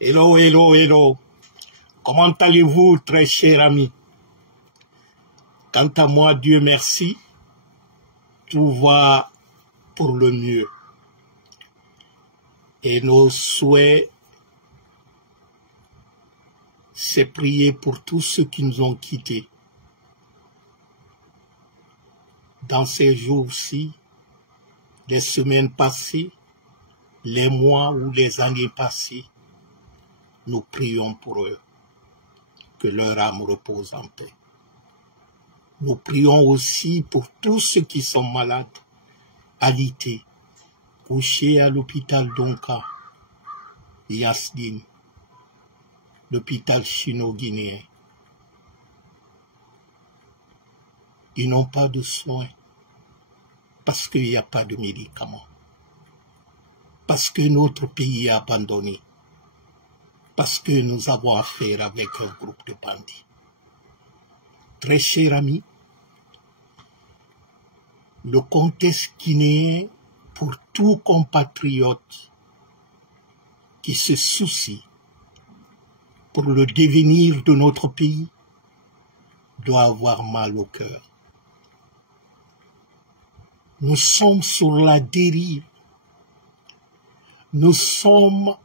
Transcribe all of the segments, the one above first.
Hello, hello, hello. Comment allez-vous, très cher ami? Quant à moi, Dieu merci, tout va pour le mieux. Et nos souhaits, c'est prier pour tous ceux qui nous ont quittés. Dans ces jours-ci, les semaines passées, les mois ou les années passées, nous prions pour eux, que leur âme repose en paix. Nous prions aussi pour tous ceux qui sont malades, alités, couchés à l'hôpital Donka, Yasdine, l'hôpital chino-guinéen. Ils n'ont pas de soins parce qu'il n'y a pas de médicaments, parce que notre pays est abandonné, parce que nous avons affaire avec un groupe de bandits. Très cher ami, le contexte guinéen pour tout compatriote qui se soucie pour le devenir de notre pays doit avoir mal au cœur. Nous sommes sur la dérive. Nous sommes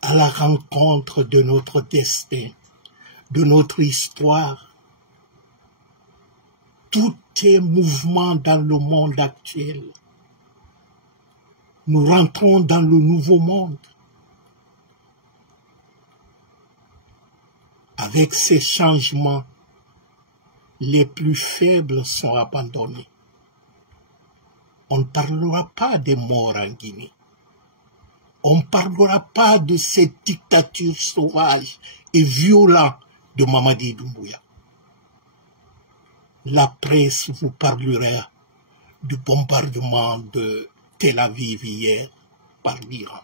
à la rencontre de notre destin, de notre histoire. Tout est mouvement dans le monde actuel. Nous rentrons dans le nouveau monde. Avec ces changements, les plus faibles sont abandonnés. On ne parlera pas des morts en Guinée. On ne parlera pas de cette dictature sauvage et violente de Mamadi Doumbouya. La presse vous parlera du bombardement de Tel Aviv hier par l'Iran.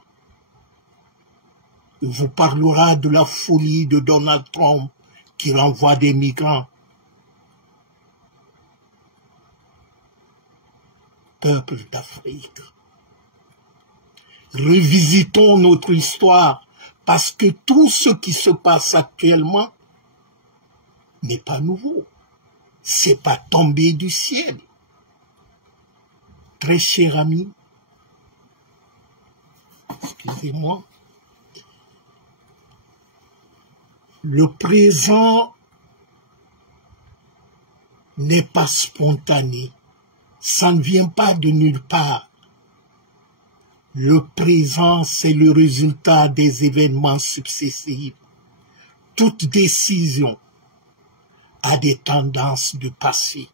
Il vous parlera de la folie de Donald Trump qui renvoie des migrants. Peuple d'Afrique, revisitons notre histoire parce que tout ce qui se passe actuellement n'est pas nouveau. C'est pas tombé du ciel. Très cher ami, excusez-moi, le présent n'est pas spontané. Ça ne vient pas de nulle part. Le présent, c'est le résultat des événements successifs. Toute décision a des tendances du passé.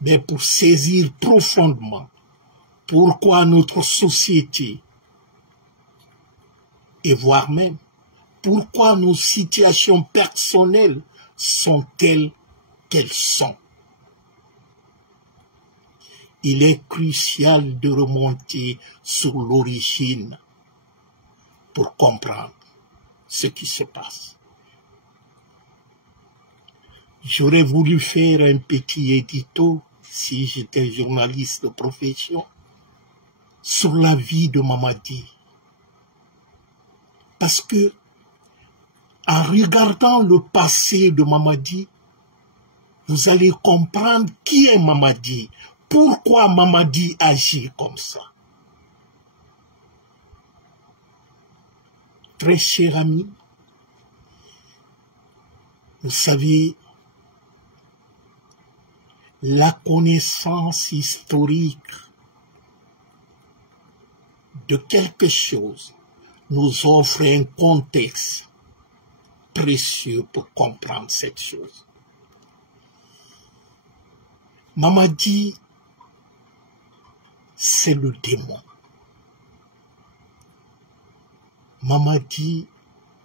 Mais pour saisir profondément pourquoi notre société, et voire même pourquoi nos situations personnelles sont telles qu'elles sont, il est crucial de remonter sur l'origine pour comprendre ce qui se passe. J'aurais voulu faire un petit édito, si j'étais journaliste de profession, sur la vie de Mamadi. Parce que, en regardant le passé de Mamadi, vous allez comprendre qui est Mamadi. Pourquoi Mamadi agit comme ça? Très cher ami, vous savez, la connaissance historique de quelque chose nous offre un contexte précieux pour comprendre cette chose. Mamadi, c'est le démon. Mamadi,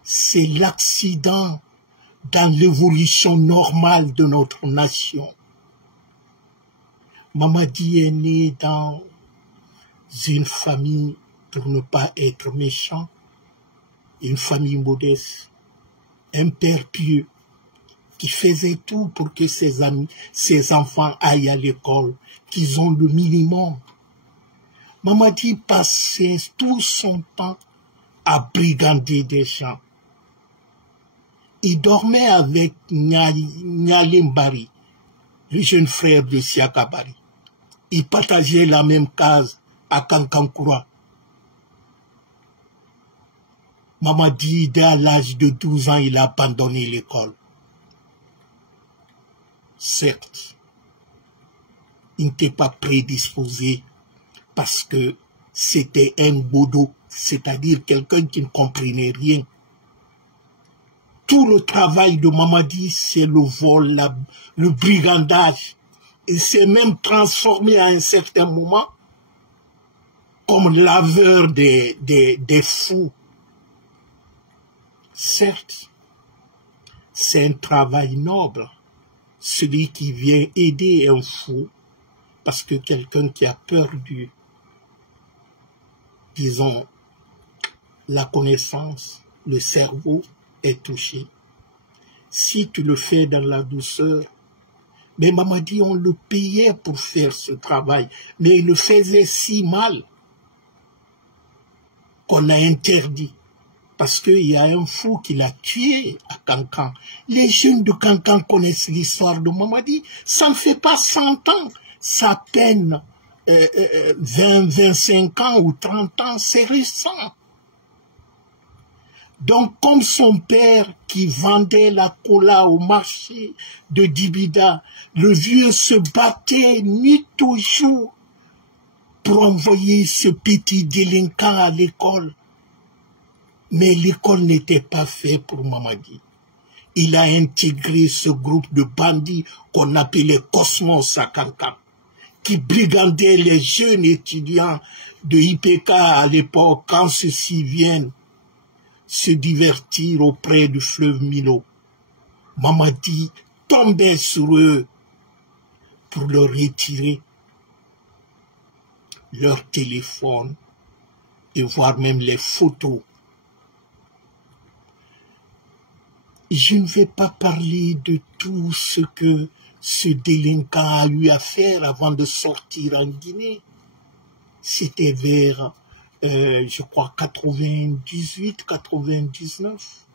c'est l'accident dans l'évolution normale de notre nation. Mamadi est né dans une famille, pour ne pas être méchant, une famille modeste, un père pieux qui faisait tout pour que ses enfants aillent à l'école, qu'ils ont le minimum. Mamadi passait tout son temps à brigander des gens. Il dormait avec Nyalimbari, le jeune frère de Siakabari. Ils partageaient la même case à Kankankura. Mamadi, dès l'âge de 12 ans, il a abandonné l'école. Certes, il n'était pas prédisposé parce que c'était un bodo, c'est-à-dire quelqu'un qui ne comprenait rien. Tout le travail de Mamadi, c'est le vol, le brigandage. Il s'est même transformé à un certain moment comme laveur des fous. Certes, c'est un travail noble. Celui qui vient aider un fou, parce que quelqu'un qui a perdu, disons, la connaissance, le cerveau est touché. Si tu le fais dans la douceur, mais Mamadi, on le payait pour faire ce travail, mais il le faisait si mal qu'on a interdit. Parce qu'il y a un fou qui l'a tué à Kankan. Les jeunes de Kankan connaissent l'histoire de Mamadi. Ça ne fait pas 100 ans. Ça à peine 20, 25 ans ou 30 ans. C'est récent. Donc, comme son père qui vendait la cola au marché de Dibida, le vieux se battait nuit au jour pour envoyer ce petit délinquant à l'école. Mais l'école n'était pas faite pour Mamadi. Il a intégré ce groupe de bandits qu'on appelait Cosmos à Kankan, qui brigandaient les jeunes étudiants de IPK à l'époque quand ceux-ci viennent se divertir auprès du fleuve Milo. Mamadi tombait sur eux pour leur retirer leur téléphone et voir même les photos. Je ne vais pas parler de tout ce que ce délinquant a eu à faire avant de sortir en Guinée. C'était vers, je crois, 98, 99,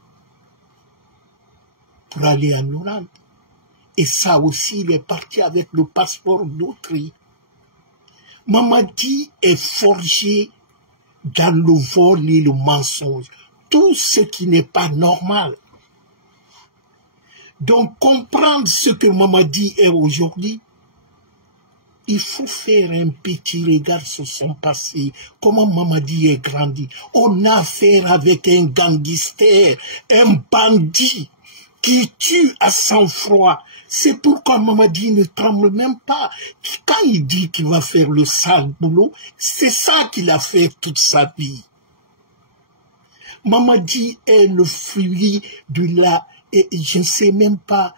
pour aller en Hollande. Et ça aussi, il est parti avec le passeport d'autrui. Mamadi est forgé dans le vol et le mensonge. Tout ce qui n'est pas normal. Donc, comprendre ce que Mamadi est aujourd'hui, il faut faire un petit regard sur son passé, comment Mamadi est grandi. On a affaire avec un gangster, un bandit qui tue à sang-froid. C'est pourquoi Mamadi ne tremble même pas. Quand il dit qu'il va faire le sale boulot, c'est ça qu'il a fait toute sa vie. Mamadi est le fruit de la... Et je ne sais même pas,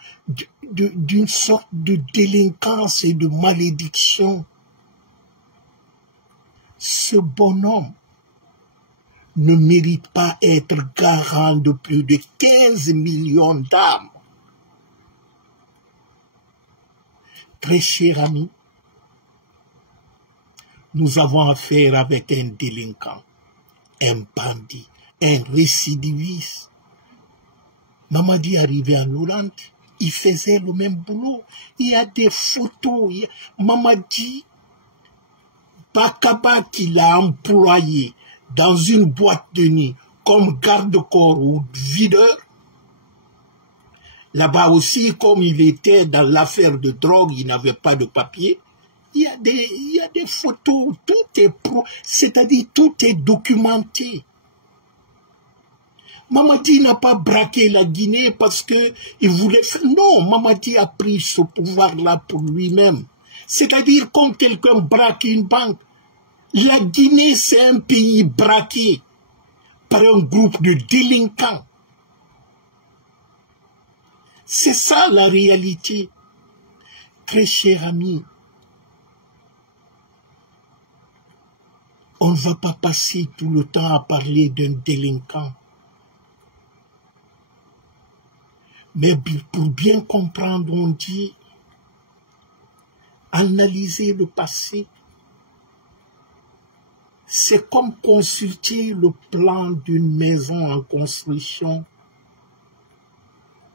d'une sorte de délinquance et de malédiction. Ce bonhomme ne mérite pas être garant de plus de 15 millions d'âmes. Très cher ami, nous avons affaire avec un délinquant, un bandit, un récidiviste. Mamadi arrivait en Hollande, il faisait le même boulot. Il y a des photos. Mamadi, Bakaba qu'il a employé dans une boîte de nuit comme garde-corps ou videur. Là-bas aussi, comme il était dans l'affaire de drogue, il n'avait pas de papier. Il y a des photos, tout est c'est-à-dire tout est documenté. Mamadi n'a pas braqué la Guinée parce que il voulait faire. Non, Mamadi a pris ce pouvoir-là pour lui-même. C'est-à-dire quand quelqu'un braque une banque, la Guinée c'est un pays braqué par un groupe de délinquants. C'est ça la réalité. Très cher ami, on ne va pas passer tout le temps à parler d'un délinquant. Mais pour bien comprendre, on dit, analyser le passé. C'est comme consulter le plan d'une maison en construction.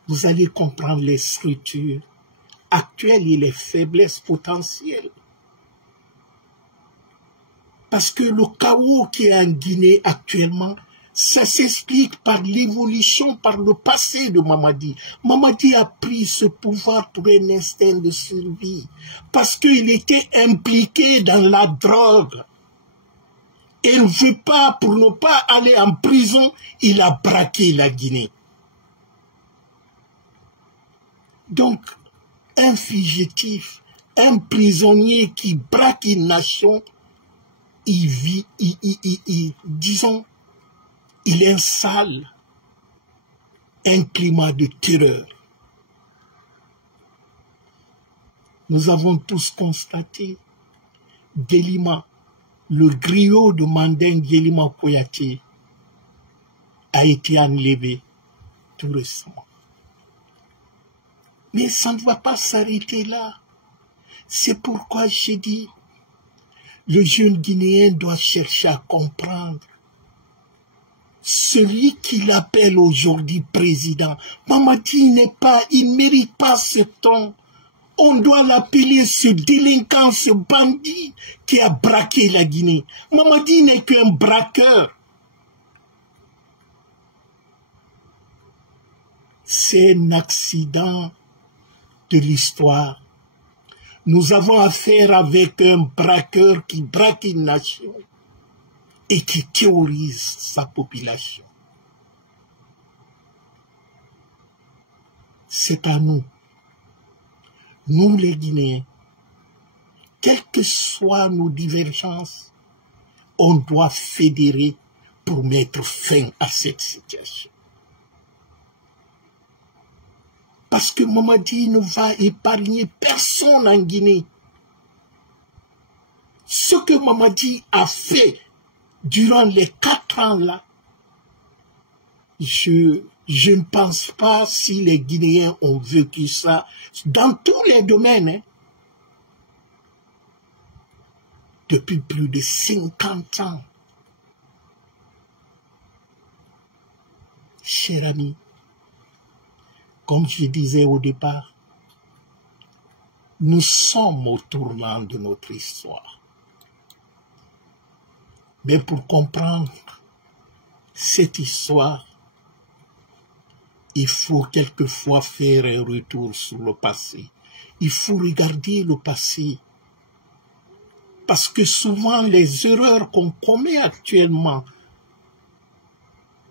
Vous allez comprendre les structures actuelles et les faiblesses potentielles. Parce que le chaos qui est en Guinée actuellement, ça s'explique par l'évolution, par le passé de Mamadi. Mamadi a pris ce pouvoir pour un instinct de survie, parce qu'il était impliqué dans la drogue. Et il ne veut pas, pour ne pas aller en prison, il a braqué la Guinée. Donc, un fugitif, un prisonnier qui braque une nation, il vit, disons, il installe un climat de terreur. Nous avons tous constaté Guelima, le griot de Mandin Guelima Koyaté a été enlevé tout récemment. Mais ça ne va pas s'arrêter là. C'est pourquoi j'ai dit, le jeune Guinéen doit chercher à comprendre. Celui qui l'appelle aujourd'hui président, Mamadi il ne mérite pas ce ton. On doit l'appeler ce délinquant, ce bandit qui a braqué la Guinée. Mamadi n'est qu'un braqueur. C'est un accident de l'histoire. Nous avons affaire avec un braqueur qui braque une nation et qui théorise sa population. C'est à nous, nous les Guinéens, quelles que soient nos divergences, on doit fédérer pour mettre fin à cette situation. Parce que Mamadi ne va épargner personne en Guinée. Ce que Mamadi a fait durant les 4 ans là, je ne pense pas si les Guinéens ont vécu ça dans tous les domaines. Hein. Depuis plus de 50 ans. Cher ami, comme je disais au départ, nous sommes au tournant de notre histoire. Mais pour comprendre cette histoire, il faut quelquefois faire un retour sur le passé. Il faut regarder le passé. Parce que souvent, les erreurs qu'on commet actuellement,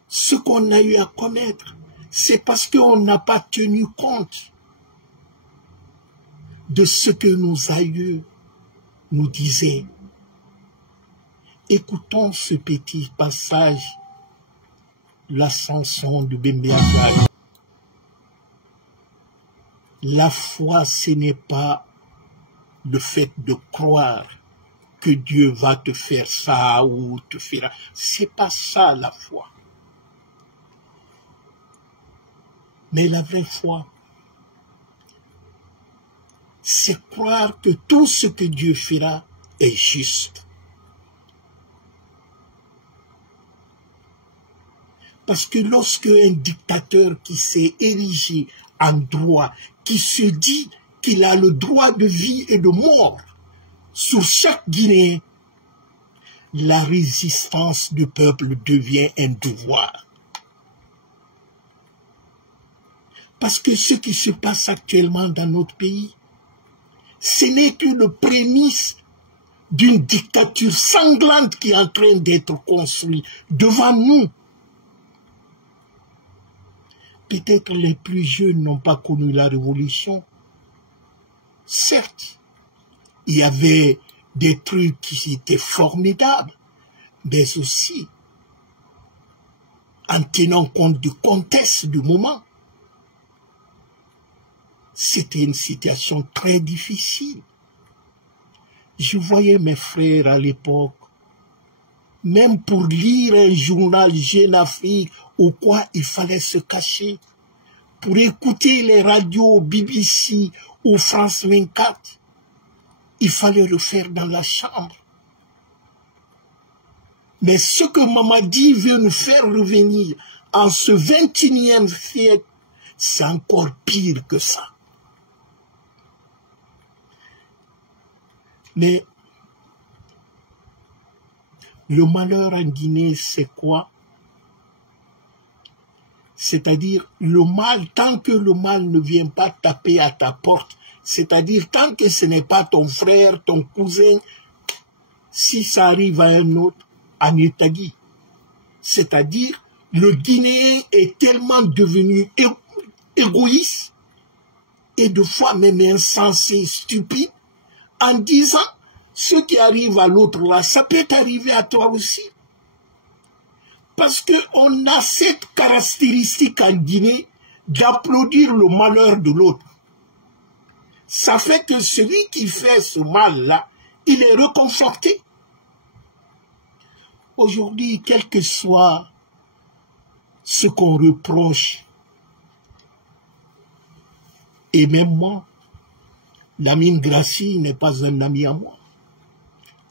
ce qu'on a eu à commettre, c'est parce qu'on n'a pas tenu compte de ce que nos aïeux nous disaient. Écoutons ce petit passage, la chanson de Bembeyaga. La foi, ce n'est pas le fait de croire que Dieu va te faire ça ou te fera. C'est pas ça la foi. Mais la vraie foi, c'est croire que tout ce que Dieu fera est juste. Parce que lorsque un dictateur qui s'est érigé en droit, qui se dit qu'il a le droit de vie et de mort sur chaque Guinéen, la résistance du peuple devient un devoir. Parce que ce qui se passe actuellement dans notre pays, ce n'est qu'une prémisse d'une dictature sanglante qui est en train d'être construite devant nous. Peut-être les plus jeunes n'ont pas connu la révolution. Certes, il y avait des trucs qui étaient formidables, mais aussi, en tenant compte du contexte du moment, c'était une situation très difficile. Je voyais mes frères à l'époque, même pour lire un journal Jeune Afrique ou quoi, il fallait se cacher. Pour écouter les radios BBC ou France 24, il fallait le faire dans la chambre. Mais ce que Mamadi veut nous faire revenir en ce 21e siècle, c'est encore pire que ça. Mais le malheur en Guinée, c'est quoi? C'est-à-dire le mal, tant que le mal ne vient pas taper à ta porte, c'est-à-dire tant que ce n'est pas ton frère, ton cousin, si ça arrive à un autre, en Etagui. C'est-à-dire le Guinéen est tellement devenu égoïste et de fois même insensé, stupide, en disant ce qui arrive à l'autre là, ça peut t'arriver à toi aussi. Parce qu'on a cette caractéristique en Guinée d'applaudir le malheur de l'autre. Ça fait que celui qui fait ce mal-là, il est réconforté. Aujourd'hui, quel que soit ce qu'on reproche, et même moi, Lamine Grassi n'est pas un ami à moi.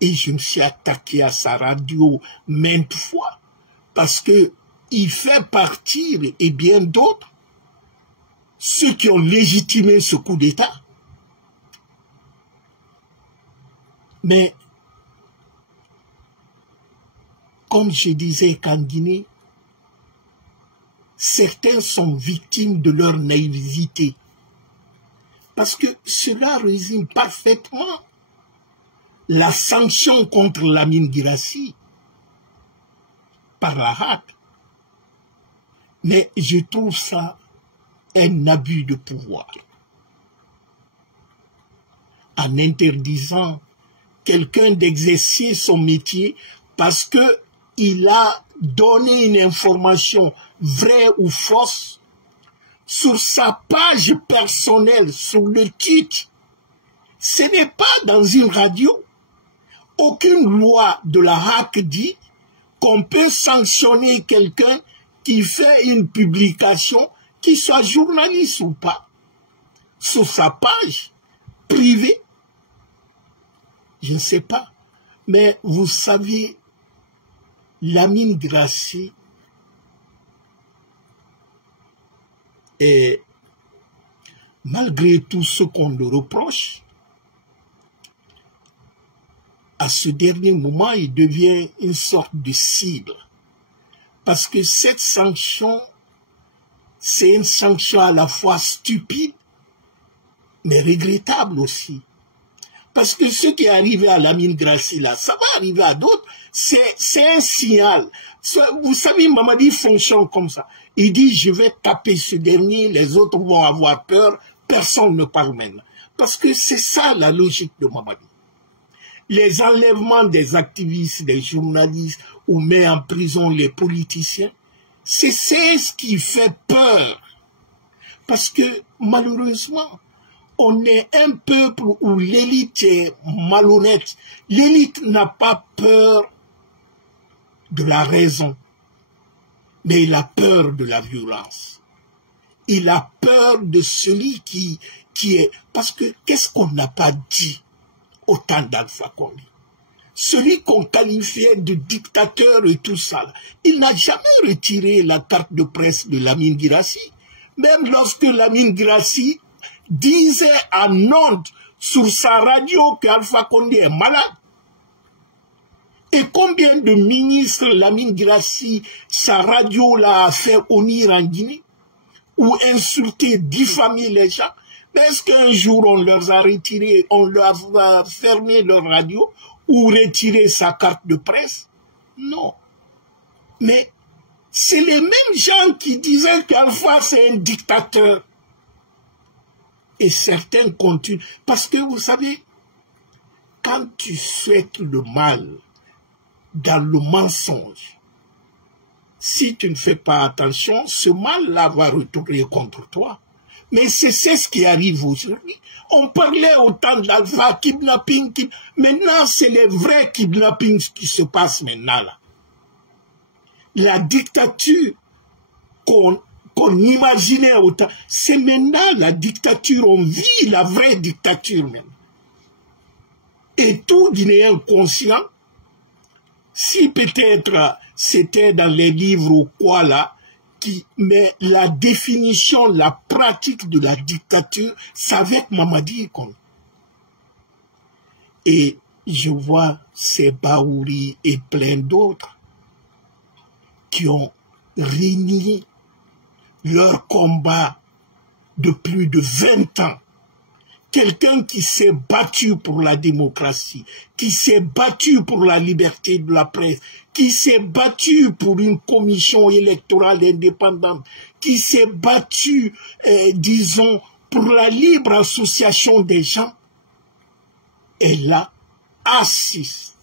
Et je me suis attaqué à sa radio maintes fois, parce que il fait partir, et bien d'autres, ceux qui ont légitimé ce coup d'État. Mais, comme je disais qu'en Guinée, certains sont victimes de leur naïveté. Parce que cela résume parfaitement la sanction contre Lamine Guirassy par la HAC. Mais je trouve ça un abus de pouvoir. En interdisant quelqu'un d'exercer son métier parce qu'il a donné une information vraie ou fausse sur sa page personnelle, sur le titre. Ce n'est pas dans une radio. Aucune loi de la HAC dit qu'on peut sanctionner quelqu'un qui fait une publication, qu'il soit journaliste ou pas, sur sa page privée. Je ne sais pas. Mais vous savez, Lamine Grassi est, malgré tout ce qu'on le reproche, à ce dernier moment, il devient une sorte de cible. Parce que cette sanction, c'est une sanction à la fois stupide, mais regrettable aussi. Parce que ce qui est arrivé à Lamine Grassi, là, ça va arriver à d'autres. C'est un signal. Vous savez, Mamadi fonctionne comme ça. Il dit, je vais taper ce dernier, les autres vont avoir peur, personne ne parle maintenant. Parce que c'est ça la logique de Mamadi. Les enlèvements des activistes, des journalistes, ou met en prison les politiciens, c'est ce qui fait peur. Parce que, malheureusement, on est un peuple où l'élite est malhonnête. L'élite n'a pas peur de la raison, mais il a peur de la violence. Il a peur de celui qui est... Parce que qu'est-ce qu'on n'a pas dit au temps d'Alpha Condé? Celui qu'on qualifiait de dictateur et tout ça, il n'a jamais retiré la carte de presse de Lamine Guirassy. Même lorsque Lamine Guirassy disait en ondes sur sa radio qu'Alpha Condé est malade. Et combien de ministres Lamine Guirassy, sa radio l'a fait honnir en Guinée, ou insulter, diffamer les gens. Mais est-ce qu'un jour on leur a retiré, on leur a fermé leur radio, ou retiré sa carte de presse? Non. Mais c'est les mêmes gens qui disaient qu'Alpha c'est un dictateur. Et certains continuent. Parce que vous savez, quand tu souhaites le mal dans le mensonge, si tu ne fais pas attention, ce mal-là va retourner contre toi. Mais c'est ce qui arrive aujourd'hui. On parlait autant d'Alpha, kidnapping, maintenant c'est les vrais kidnappings qui se passent maintenant là. La dictature qu'on imaginait autant, c'est maintenant la dictature, on vit la vraie dictature même. Et tout Guinéen conscient, Si peut-être c'était dans les livres ou quoi là, mais la définition, la pratique de la dictature, c'est avec Mamadi Ikone. Et je vois ces Baouri et plein d'autres qui ont régné leur combat de plus de 20 ans. Quelqu'un qui s'est battu pour la démocratie, qui s'est battu pour la liberté de la presse, qui s'est battu pour une commission électorale indépendante, qui s'est battu, disons, pour la libre association des gens, est là, assiste,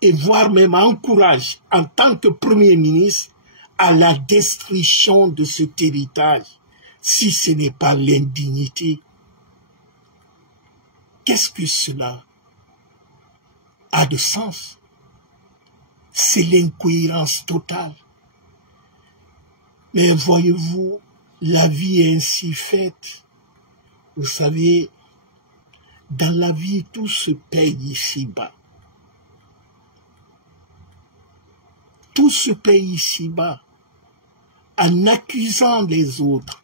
et voire même encourage, en tant que Premier ministre, à la destruction de cet héritage, si ce n'est pas l'indignité. Qu'est-ce que cela a de sens? C'est l'incohérence totale. Mais voyez-vous, la vie est ainsi faite. Vous savez, dans la vie, tout se paye ici-bas. Tout se paye ici-bas. En accusant les autres,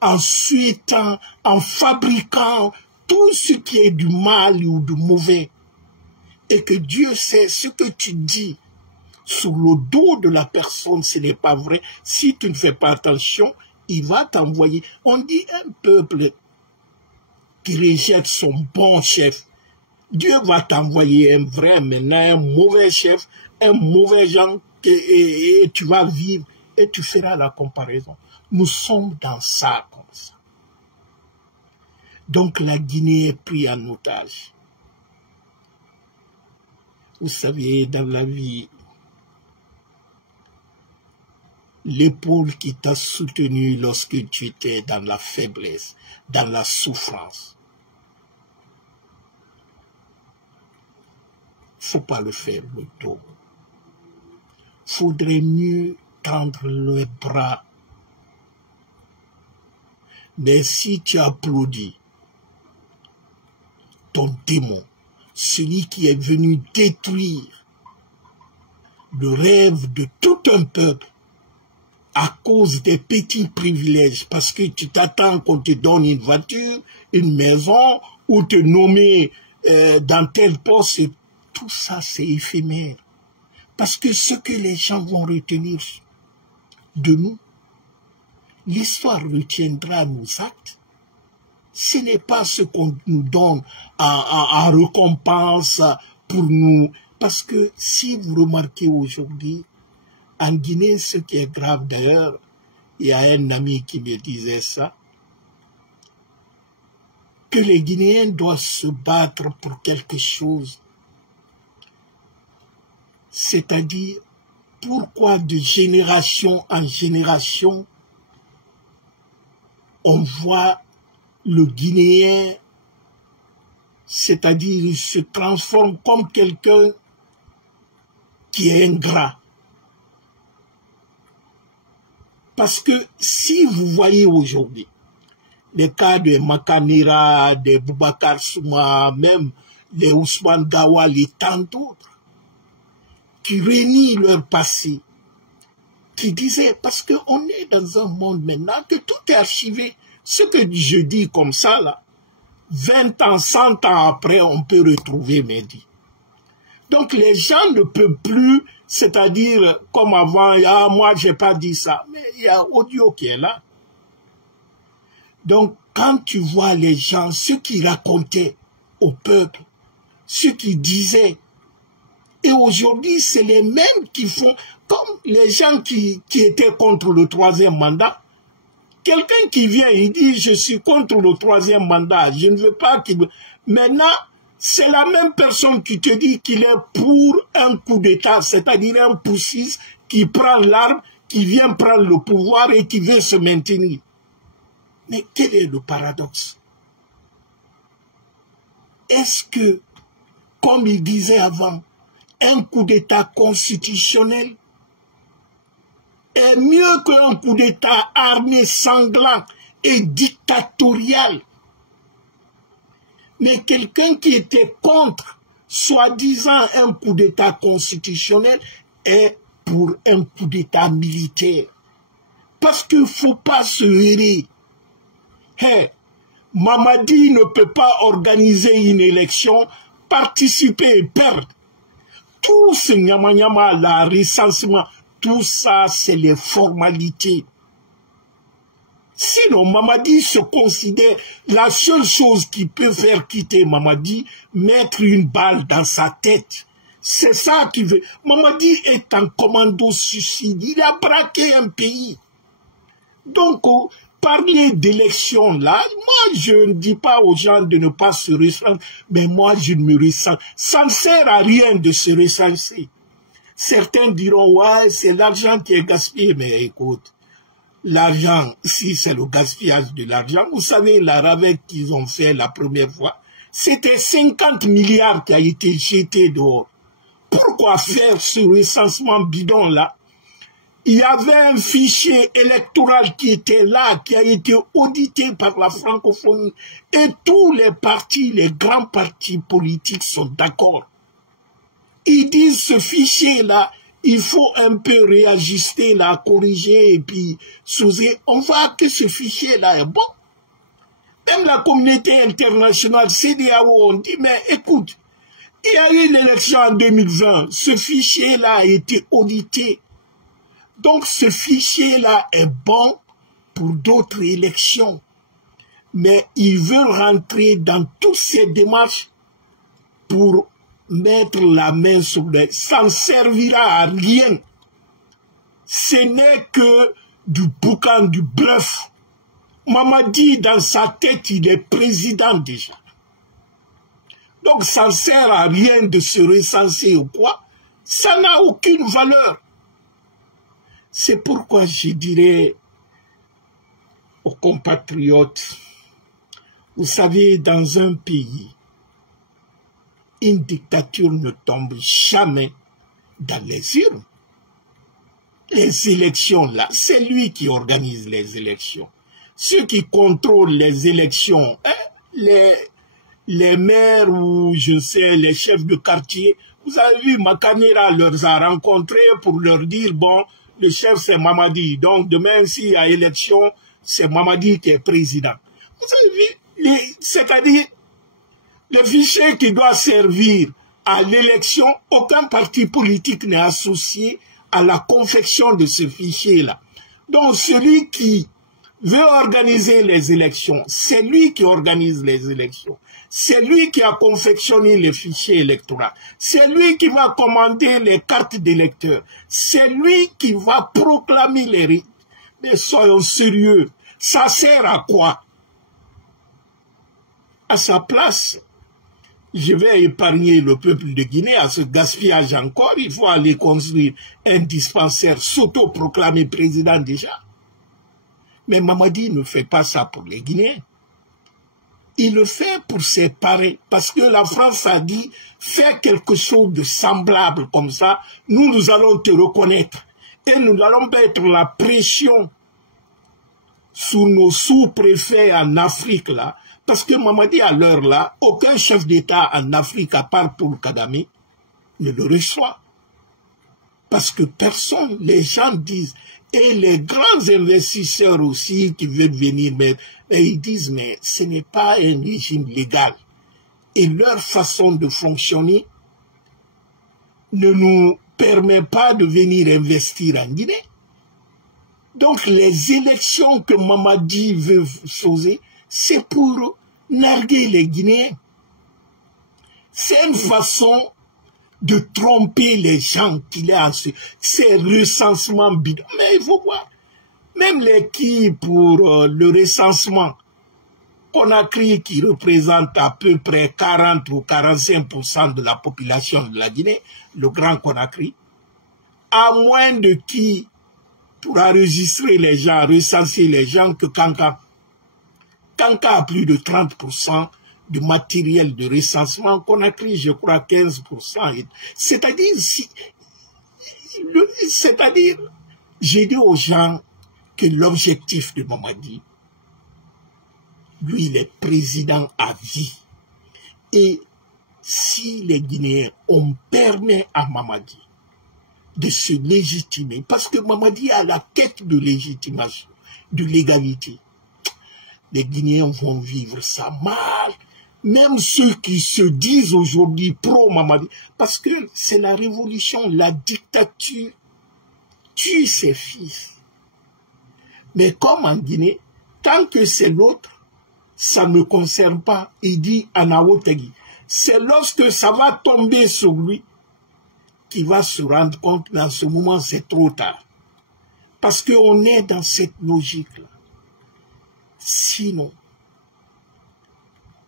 en souhaitant, en fabriquant tout ce qui est du mal ou du mauvais, et que Dieu sait ce que tu dis sur le dos de la personne, ce n'est pas vrai. Si tu ne fais pas attention, il va t'envoyer. On dit un peuple qui rejette son bon chef, Dieu va t'envoyer un vrai, maintenant un mauvais chef, un mauvais gens, et tu vas vivre, et tu feras la comparaison. Nous sommes dans ça comme ça. Donc la Guinée est prise en otage. Vous savez, dans la vie, l'épaule qui t'a soutenu lorsque tu étais dans la faiblesse, dans la souffrance, faut pas le faire le dos. Faudrait mieux tendre le bras. Mais si tu applaudis ton démon, celui qui est venu détruire le rêve de tout un peuple à cause des petits privilèges, parce que tu t'attends qu'on te donne une voiture, une maison, ou te nommer dans tel poste, tout ça c'est éphémère. Parce que ce que les gens vont retenir de nous, l'histoire retiendra nos actes. Ce n'est pas ce qu'on nous donne en récompense pour nous. Parce que si vous remarquez aujourd'hui, en Guinée, ce qui est grave d'ailleurs, il y a un ami qui me disait ça, que les Guinéens doivent se battre pour quelque chose. C'est-à-dire, pourquoi de génération en génération, on voit le Guinéen, c'est-à-dire il se transforme comme quelqu'un qui est ingrat. Parce que si vous voyez aujourd'hui les cas de Makanira, de Boubacar Souma, même les Ousmane Gawal et tant d'autres, qui renient leur passé, qui disaient, parce qu'on est dans un monde maintenant que tout est archivé. Ce que je dis comme ça, là, 20 ans, 100 ans après, on peut retrouver Mehdi. Donc les gens ne peuvent plus, c'est-à-dire, comme avant, ah, moi j'ai pas dit ça, mais il y a audio qui est là. Donc, quand tu vois les gens, ceux qui racontaient au peuple, ceux qui disaient, et aujourd'hui, c'est les mêmes qui font, comme les gens qui étaient contre le 3e mandat. Quelqu'un qui vient, il dit, je suis contre le 3e mandat, je ne veux pas qu'il... Maintenant, c'est la même personne qui te dit qu'il est pour un coup d'État, c'est-à-dire un poussiste qui prend l'arme, qui vient prendre le pouvoir et qui veut se maintenir. Mais quel est le paradoxe? Est-ce que, comme il disait avant, un coup d'État constitutionnel est mieux qu'un coup d'État armé, sanglant et dictatorial? Mais quelqu'un qui était contre soi-disant un coup d'État constitutionnel est pour un coup d'État militaire. Parce qu'il ne faut pas se leurrer. Hey, Mamadi ne peut pas organiser une élection, participer et perdre. Tout ce nyama-nyama, la recensement, tout ça, c'est les formalités. Sinon, Mamadi se considère la seule chose qui peut faire quitter Mamadi, mettre une balle dans sa tête. C'est ça qui veut. Mamadi est un commando suicide. Il a braqué un pays. Donc, parler d'élection là, moi je ne dis pas aux gens de ne pas se recenser, mais moi je ne me ressens. Ça ne sert à rien de se recenser. Certains diront, ouais, c'est l'argent qui est gaspillé, mais écoute. L'argent, si c'est le gaspillage de l'argent, vous savez, la ravette qu'ils ont fait la première fois, c'était 50 milliards qui a été jeté dehors. Pourquoi faire ce recensement bidon-là? Il y avait un fichier électoral qui était là, qui a été audité par la francophonie. Et tous les partis, les grands partis politiques sont d'accord. Ils disent ce fichier-là, il faut un peu réajuster, la corriger et puis on voit que ce fichier-là est bon. Même la communauté internationale, CEDEAO, on dit, mais écoute, il y a eu l'élection en 2020, ce fichier-là a été audité. Donc ce fichier-là est bon pour d'autres élections. Mais ils veulent rentrer dans toutes ces démarches pour mettre la main sur les... Ça ne servira à rien. Ce n'est que du boucan, du bluff. Mamadi, dans sa tête, il est président déjà. Donc ça ne sert à rien de se recenser ou quoi. Ça n'a aucune valeur. C'est pourquoi je dirais aux compatriotes, vous savez, dans un pays, une dictature ne tombe jamais dans les urnes. Les élections, là, c'est lui qui organise les élections. Ceux qui contrôlent les élections, hein, les maires ou, je sais, les chefs de quartier, vous avez vu, Makanera leur a rencontrés pour leur dire, bon, le chef c'est Mamadi, donc demain s'il y a élection, c'est Mamadi qui est président. Vous avez vu, c'est-à-dire, le fichier qui doit servir à l'élection, aucun parti politique n'est associé à la confection de ce fichier-là. Donc celui qui veut organiser les élections, c'est lui qui organise les élections. C'est lui qui a confectionné les fichiers électoraux. C'est lui qui va commander les cartes d'électeurs. C'est lui qui va proclamer les rites. Mais soyons sérieux, ça sert à quoi? À sa place, je vais épargner le peuple de Guinée à ce gaspillage encore. Il faut aller construire un dispensaire s'auto-proclamer président déjà. Mais Mamadi ne fait pas ça pour les Guinéens. Il le fait pour ses parents, parce que la France a dit, fais quelque chose de semblable comme ça, nous allons te reconnaître. Et nous allons mettre la pression sur nos sous-préfets en Afrique, là, parce que Mamadi, à l'heure là, aucun chef d'État en Afrique, à part Paul Kagame, ne le reçoit. Parce que personne, les gens disent, et les grands investisseurs aussi qui veulent venir, mais ils disent, mais ce n'est pas un régime légal. Et leur façon de fonctionner ne nous permet pas de venir investir en Guinée. Donc les élections que Mamadi veut faire, c'est pour narguer les Guinéens. C'est une façon de tromper les gens qu'il a, ces recensements bidons. Mais il faut voir, même les pour le recensement, Conakry qui représente à peu près 40 ou 45% de la population de la Guinée, le Grand Conakry, à moins de qui pour enregistrer les gens, recenser les gens que Kanka. Kanka a plus de 30% de matériel de recensement, Conakry, je crois, 15%. C'est-à-dire, j'ai dit aux gens que l'objectif de Mamadi, lui, il est président à vie. Et si les Guinéens, on permet à Mamadi de se légitimer, parce que Mamadi a la quête de légitimation, de légalité, les Guinéens vont vivre ça mal. Même ceux qui se disent aujourd'hui pro-Mamadi, parce que c'est la révolution, la dictature tue ses fils. Mais comme en Guinée, tant que c'est l'autre, ça ne me concerne pas, il dit Anaotegi. C'est lorsque ça va tomber sur lui qu'il va se rendre compte, dans ce moment, c'est trop tard. Parce qu'on est dans cette logique-là. Sinon,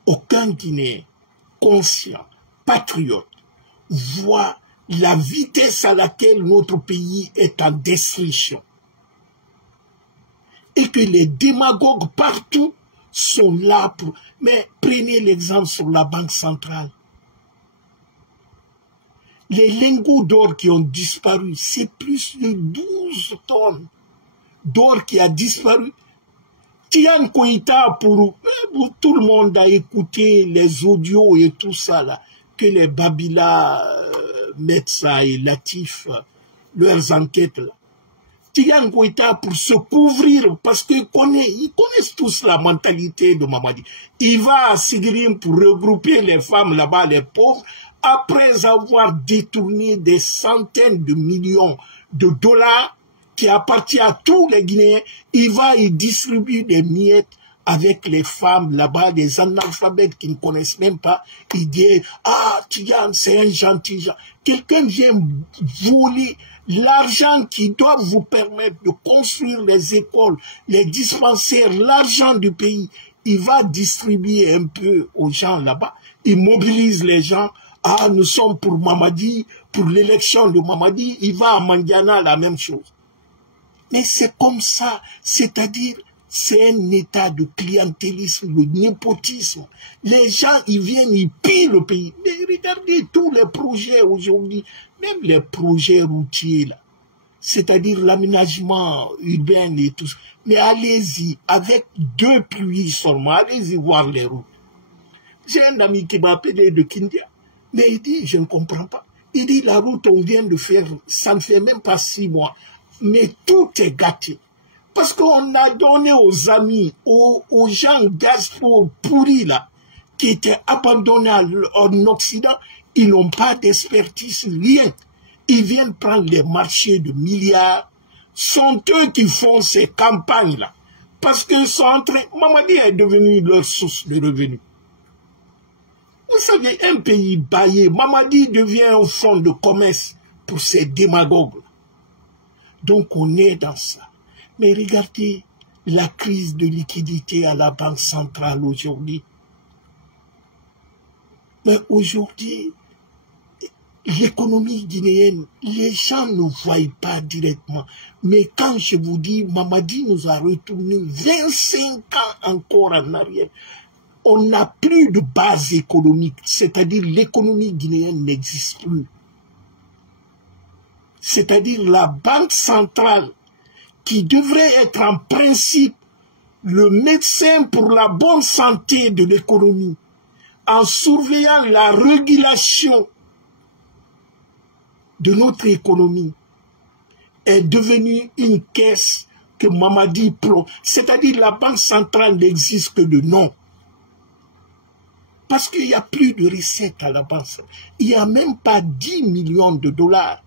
aucun Guinéen conscient, patriote, voit la vitesse à laquelle notre pays est en destruction. Et que les démagogues partout sont là pour... Mais prenez l'exemple sur la Banque centrale. Les lingots d'or qui ont disparu, c'est plus de 12 tonnes d'or qui a disparu. Tian Koïta, pour tout le monde a écouté les audios et tout ça, là, que les Babila mettent ça et Latif, leurs enquêtes, là. Tian Koïta, pour se couvrir, parce qu'ils connaissent tous la mentalité de Mamadi. Il va à Sigrim pour regrouper les femmes là-bas, les pauvres, après avoir détourné des centaines de millions de dollars qui appartient à tous les Guinéens, il va y distribuer des miettes avec les femmes là-bas, des analphabètes qui ne connaissent même pas. Il dit, ah, Tidiane, c'est un gentil gens. Quelqu'un vient voler l'argent qui doit vous permettre de construire les écoles, les dispensaires, l'argent du pays. Il va distribuer un peu aux gens là-bas. Il mobilise les gens. Ah, nous sommes pour Mamadi, pour l'élection de Mamadi. Il va à Mandiana, la même chose. Mais c'est comme ça, c'est-à-dire, c'est un état de clientélisme, de népotisme. Les gens, ils viennent, ils pillent le pays. Mais regardez tous les projets aujourd'hui, même les projets routiers, là, c'est-à-dire l'aménagement urbain et tout ça. Mais allez-y, avec 2 pluies seulement, allez-y voir les routes. J'ai un ami qui m'a appelé de Kindia, mais il dit, je ne comprends pas. Il dit, la route, on vient de faire, ça ne fait même pas 6 mois. Mais tout est gâté. Parce qu'on a donné aux amis, aux gens gastro pourris là, qui étaient abandonnés en Occident, ils n'ont pas d'expertise, rien. Ils viennent prendre les marchés de milliards. Sont eux qui font ces campagnes-là. Parce qu'ils sont en train... Mamadi est devenu leur source de revenus. Vous savez, un pays baillé, Mamadi devient un fonds de commerce pour ces démagogues. Donc on est dans ça. Mais regardez la crise de liquidité à la Banque centrale aujourd'hui. Mais aujourd'hui, l'économie guinéenne, les gens ne voient pas directement. Mais quand je vous dis, Mamadi nous a retourné 25 ans encore en arrière. On n'a plus de base économique, c'est-à-dire l'économie guinéenne n'existe plus. C'est-à-dire la Banque centrale, qui devrait être en principe le médecin pour la bonne santé de l'économie, en surveillant la régulation de notre économie, est devenue une caisse que Mamadi pro. C'est-à-dire la Banque centrale n'existe que de nom. Parce qu'il n'y a plus de recettes à la banque. Il n'y a même pas 10 millions de dollars.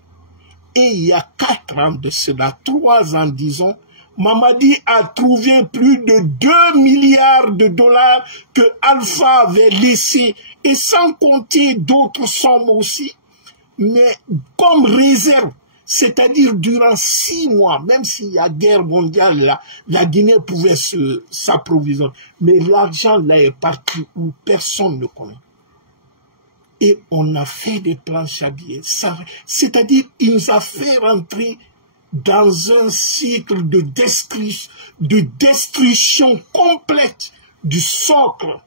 Et il y a 4 ans de cela, 3 ans disons, Mamadi a trouvé plus de 2 milliards de dollars que Alpha avait laissé, et sans compter d'autres sommes aussi, mais comme réserve, c'est-à-dire durant 6 mois, même s'il y a guerre mondiale, la Guinée pouvait s'approvisionner, mais l'argent là est parti où personne ne connaît. Et on a fait des planches à billets. C'est-à-dire, il nous a fait rentrer dans un cycle de destruction complète du socle,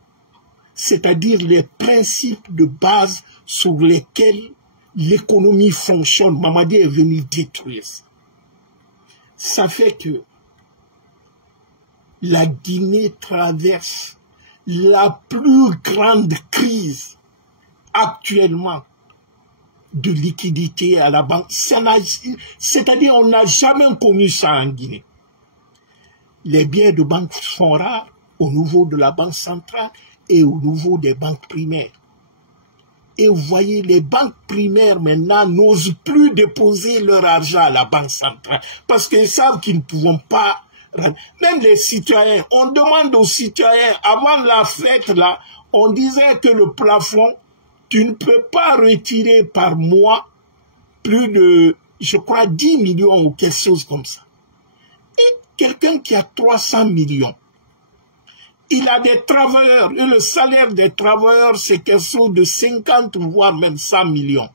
c'est-à-dire les principes de base sur lesquels l'économie fonctionne. Mamadi est venu détruire ça. Ça fait que la Guinée traverse la plus grande crise actuellement de liquidité à la banque. C'est-à-dire on n'a jamais connu ça en Guinée. Les biens de banque sont rares au niveau de la banque centrale et au niveau des banques primaires. Et vous voyez, les banques primaires maintenant n'osent plus déposer leur argent à la banque centrale parce qu'ils savent qu'ils ne pourront pas. Même les citoyens, on demande aux citoyens, avant la fête là, on disait que le plafond, tu ne peux pas retirer par mois plus de, je crois, 10 millions ou quelque chose comme ça. Et quelqu'un qui a 300 millions, il a des travailleurs, et le salaire des travailleurs, c'est quelque chose de 50, voire même 100 millions.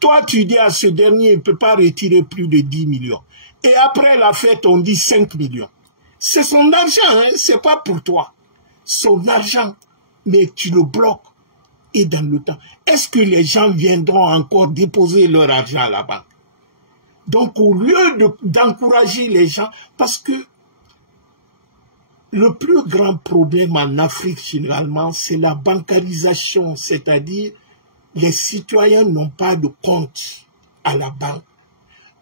Toi, tu dis à ce dernier, il ne peut pas retirer plus de 10 millions. Et après la fête, on dit 5 millions. C'est son argent, hein, c'est pas pour toi. Son argent, mais tu le bloques. Et dans le temps, est-ce que les gens viendront encore déposer leur argent à la banque? Donc, au lieu d'encourager les gens, parce que le plus grand problème en Afrique, finalement, c'est la bancarisation, c'est-à-dire les citoyens n'ont pas de compte à la banque.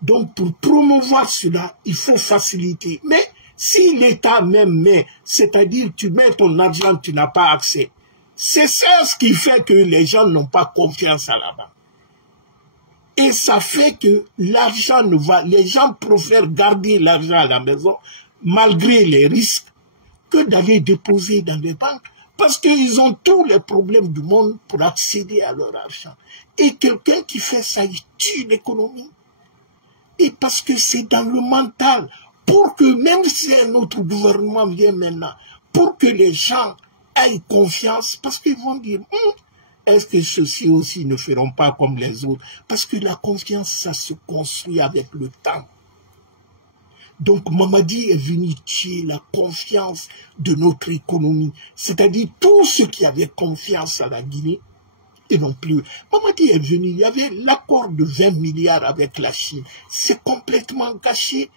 Donc, pour promouvoir cela, il faut faciliter. Mais si l'État même met, c'est-à-dire tu mets ton argent, tu n'as pas accès, c'est ça ce qui fait que les gens n'ont pas confiance à la banque. Et ça fait que l'argent ne va, les gens préfèrent garder l'argent à la maison, malgré les risques, que d'aller déposer dans les banques, parce qu'ils ont tous les problèmes du monde pour accéder à leur argent. Et quelqu'un qui fait ça, il tue l'économie. Et parce que c'est dans le mental, pour que même si un autre gouvernement vient maintenant, pour que les gens aient confiance, parce qu'ils vont dire, est-ce que ceux-ci aussi ne feront pas comme les autres? Parce que la confiance, ça se construit avec le temps. Donc Mamadi est venu tuer la confiance de notre économie. C'est-à-dire tous ceux qui avaient confiance à la Guinée, et non plus. Mamadi est venu, il y avait l'accord de 20 milliards avec la Chine. C'est complètement caché.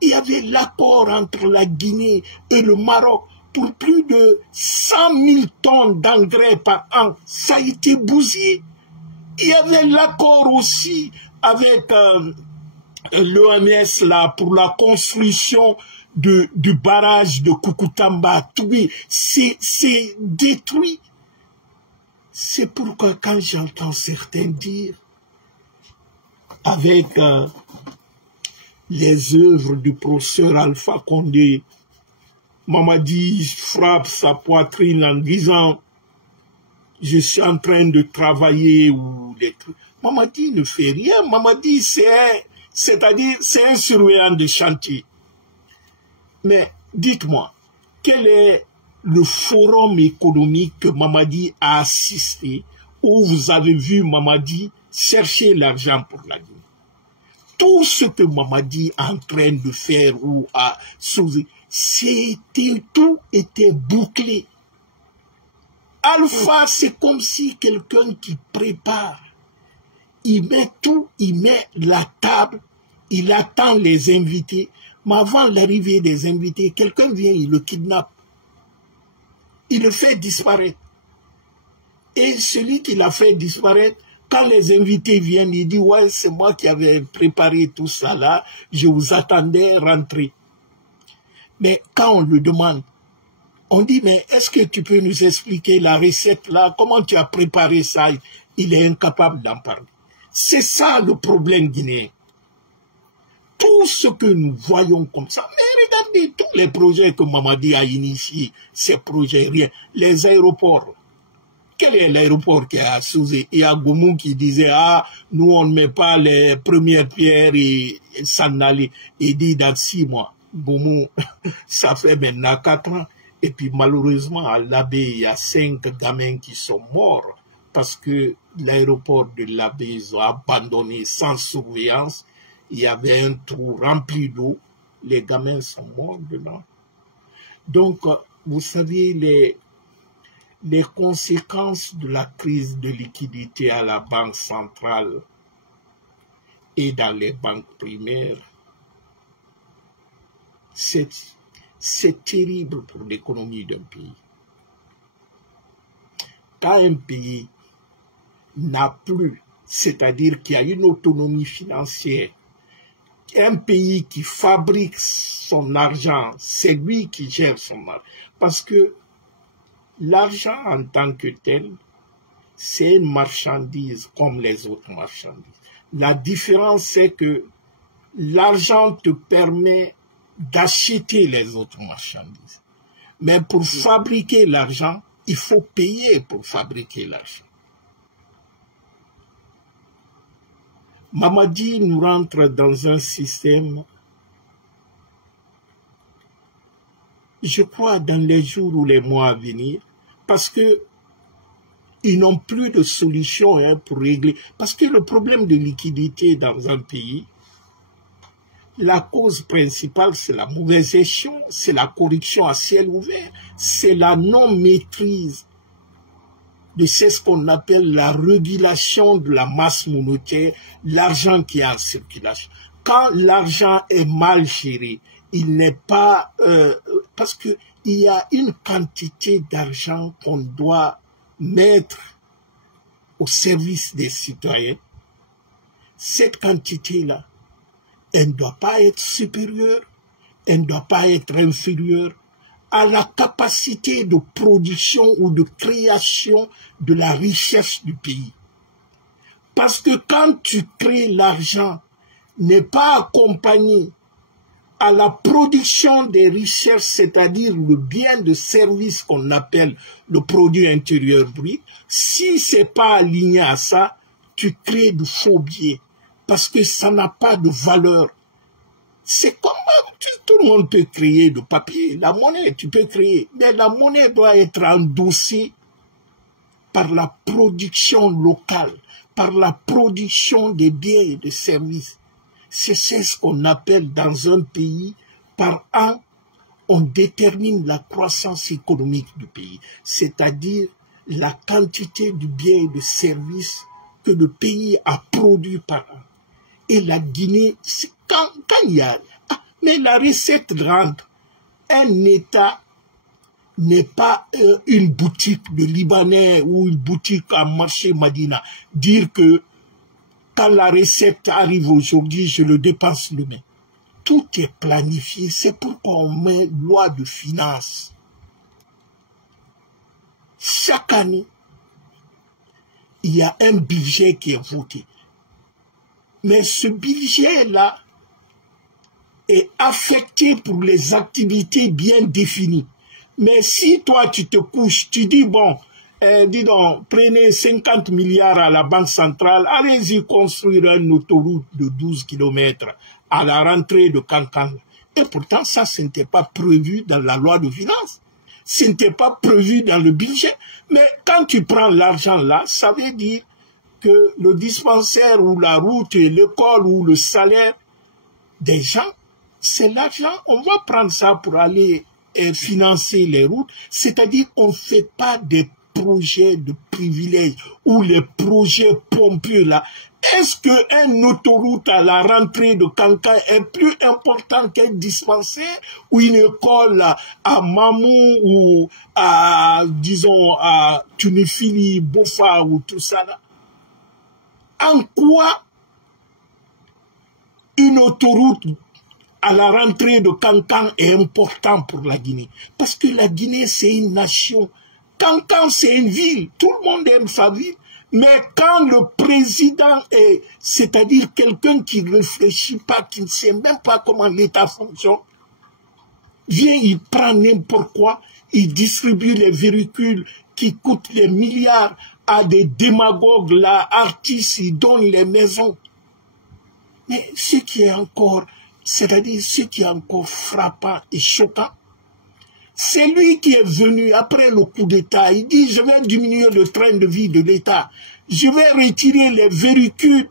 Il y avait l'accord entre la Guinée et le Maroc pour plus de 100 000 tonnes d'engrais par an. Ça a été bousillé. Il y avait l'accord aussi avec l'OMS là pour la construction du barrage de Kukutamba. C'est détruit. C'est pourquoi quand j'entends certains dire avec les œuvres du professeur Alpha Condé, Mamadi frappe sa poitrine en disant « Je suis en train de travailler » ou des trucs. Mamadi ne fait rien. Mamadi, c'est-à-dire, c'est un surveillant de chantier. Mais dites-moi, quel est le forum économique que Mamadi a assisté, où vous avez vu Mamadi chercher l'argent pour la Guinée? Tout ce que Mamadi est en train de faire ou a sauvé, tout était bouclé. Alpha, c'est comme si quelqu'un qui prépare, il met tout, il met la table, il attend les invités, mais avant l'arrivée des invités, quelqu'un vient, il le kidnappe. Il le fait disparaître. Et celui qui l'a fait disparaître, quand les invités viennent, il dit « Ouais, c'est moi qui avais préparé tout ça là, je vous attendais rentrer. » Mais quand on le demande, on dit « Mais est-ce que tu peux nous expliquer la recette là, comment tu as préparé ça ?» Il est incapable d'en parler. C'est ça le problème guinéen. Tout ce que nous voyons comme ça, mais regardez tous les projets que Mamadi a initiés, ces projets, rien. Les aéroports. Quel est l'aéroport qui a Souzé? Il y a Goumou qui disait, ah, nous on ne met pas les premières pierres et s'en aller. Il dit dans 6 mois. Goumou, ça fait maintenant 4 ans. Et puis malheureusement, à l'Abbé, il y a 5 gamins qui sont morts parce que l'aéroport de l'Abbé, ils ont abandonné sans surveillance. Il y avait un trou rempli d'eau. Les gamins sont morts dedans. Donc, vous savez, les conséquences de la crise de liquidité à la banque centrale et dans les banques primaires, c'est terrible pour l'économie d'un pays. Quand un pays n'a plus, c'est-à-dire qu'il y a une autonomie financière, un pays qui fabrique son argent, c'est lui qui gère son argent. Parce que l'argent en tant que tel, c'est une marchandise comme les autres marchandises. La différence, c'est que l'argent te permet d'acheter les autres marchandises. Mais pour fabriquer l'argent, il faut payer pour fabriquer l'argent. Mamadi nous rentre dans un système, je crois, dans les jours ou les mois à venir, parce que ils n'ont plus de solution pour régler. Parce que le problème de liquidité dans un pays, la cause principale, c'est la mauvaise gestion, c'est la corruption à ciel ouvert, c'est la non-maîtrise de ce qu'on appelle la régulation de la masse monétaire, l'argent qui est en circulation. Quand l'argent est mal géré, il n'est pas... parce qu'il y a une quantité d'argent qu'on doit mettre au service des citoyens. Cette quantité-là, elle ne doit pas être supérieure, elle ne doit pas être inférieure à la capacité de production ou de création de la richesse du pays. Parce que quand tu crées l'argent, n'est pas accompagné à la production des richesses, c'est-à-dire le bien de service qu'on appelle le produit intérieur brut, si ce n'est pas aligné à ça, tu crées de faux billets, parce que ça n'a pas de valeur. C'est comme tout le monde peut créer de papier, la monnaie tu peux créer, mais la monnaie doit être endossée par la production locale, par la production des biens et des services. C'est ce qu'on appelle dans un pays, par an, on détermine la croissance économique du pays, c'est-à-dire la quantité de biens et de services que le pays a produit par an. Et la Guinée, quand il y a... mais la recette rentre. Un État n'est pas une boutique de Libanais ou une boutique à marché Madina. Dire que quand la recette arrive aujourd'hui, je le dépense demain. Tout est planifié. C'est pourquoi on met loi de finances. Chaque année, il y a un budget qui est voté. Mais ce budget-là est affecté pour les activités bien définies. Mais si toi, tu te couches, tu dis, bon, dis donc, prenez 50 milliards à la Banque centrale, allez-y construire une autoroute de 12 km à la rentrée de Cancan. Et pourtant, ça, ce n'était pas prévu dans la loi de finances. Ce n'était pas prévu dans le budget. Mais quand tu prends l'argent là, ça veut dire que le dispensaire ou la route, l'école ou le salaire des gens, c'est l'argent. On va prendre ça pour aller financer les routes. C'est-à-dire qu'on ne fait pas des projets de privilèges ou les projets pompeux là. Est-ce qu'une autoroute à la rentrée de Cancan est plus important qu'un dispensaire ou une école à Mamou ou à, disons, à Tunifili, Bofa ou tout ça là? En quoi une autoroute à la rentrée de Cancan est importante pour la Guinée? Parce que la Guinée, c'est une nation. Cancan, c'est une ville. Tout le monde aime sa ville. Mais quand le président est, c'est-à-dire quelqu'un qui ne réfléchit pas, qui ne sait même pas comment l'État fonctionne, vient, il prend n'importe quoi, il distribue les véhicules qui coûtent des milliards à des démagogues, là, artistes, ils donnent les maisons. Mais ce qui est encore, c'est-à-dire ce qui est encore frappant et choquant, c'est lui qui est venu après le coup d'État. Il dit, je vais diminuer le train de vie de l'État. Je vais retirer les véhicules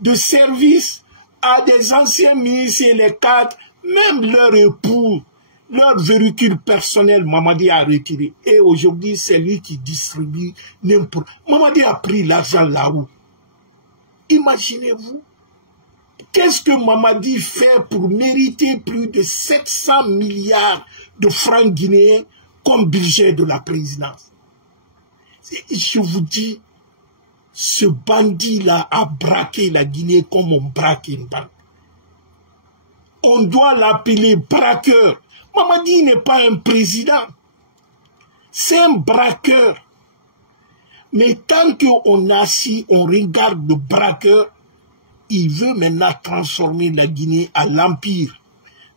de service à des anciens ministres et les cadres, même leur époux, leur véhicule personnel, Mamadi a retiré. Et aujourd'hui, c'est lui qui distribue n'importe. Mamadi a pris l'argent là-haut. Imaginez-vous. Qu'est-ce que Mamadi fait pour mériter plus de 700 milliards de francs guinéens comme budget de la présidence? Je vous dis, Ce bandit-là a braqué la Guinée comme on braque une banque. On doit l'appeler braqueur. Mamadi n'est pas un président. C'est un braqueur. Mais tant qu'on assis, on regarde le braqueur, il veut maintenant transformer la Guinée à l'empire.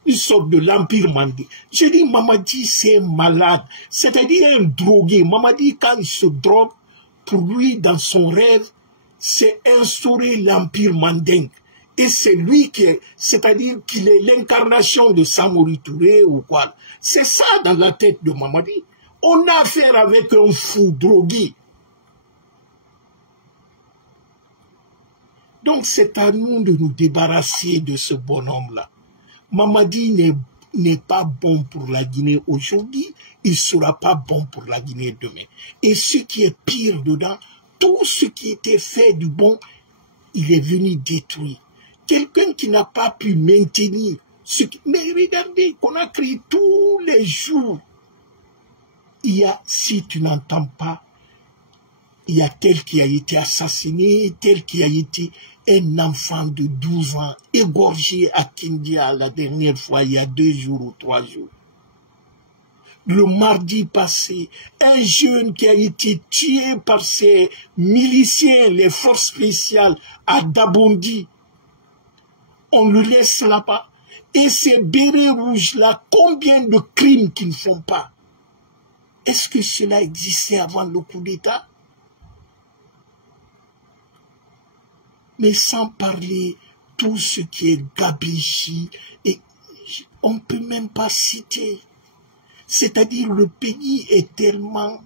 Une sorte de l'empire mandé. Je dis, Mamadi, c'est un malade. C'est-à-dire un drogué. Mamadi, quand il se drogue, pour lui, dans son rêve, c'est instaurer l'empire mandingue. Et c'est lui qui est, c'est-à-dire qu'il est l'incarnation de Samori Touré ou quoi. C'est ça dans la tête de Mamadi. On a affaire avec un fou drogué. Donc c'est à nous de nous débarrasser de ce bonhomme-là. Mamadi n'est pas bon pour la Guinée aujourd'hui, il ne sera pas bon pour la Guinée demain. Et ce qui est pire dedans, tout ce qui était fait du bon, il est venu détruire. Quelqu'un qui n'a pas pu maintenir ce qui... Mais regardez, qu'on a crié tous les jours. Il y a, si tu n'entends pas, il y a tel qui a été assassiné, tel qui a été un enfant de 12 ans égorgé à Kindia la dernière fois, il y a 2 jours ou 3 jours. Le mardi passé, un jeune qui a été tué par ses miliciens, les forces spéciales à Dabondi. On le laisse là-bas. Et ces bérets rouges-là, combien de crimes qu'ils ne font pas? Est-ce que cela existait avant le coup d'État? Mais sans parler tout ce qui est gabegie, et on ne peut même pas citer. C'est-à-dire le pays est tellement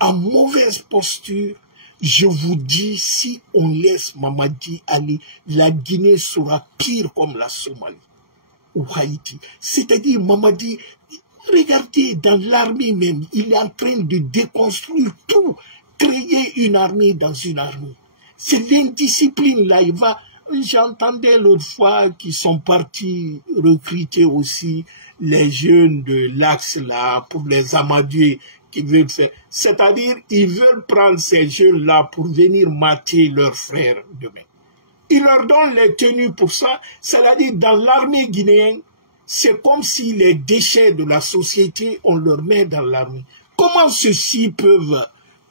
en mauvaise posture. Je vous dis, si on laisse Mamadi aller, la Guinée sera pire comme la Somalie ou Haïti. C'est-à-dire Mamadi, regardez, dans l'armée même, il est en train de déconstruire tout, créer une armée dans une armée. C'est l'indiscipline là, il va... J'entendais l'autre fois qu'ils sont partis recruter aussi les jeunes de l'Axe là pour les amadouer qui veulent faire. C'est-à-dire, ils veulent prendre ces jeunes-là pour venir mater leurs frères demain. Ils leur donnent les tenues pour ça. C'est-à-dire, dans l'armée guinéenne, c'est comme si les déchets de la société, on leur met dans l'armée. Comment ceux-ci peuvent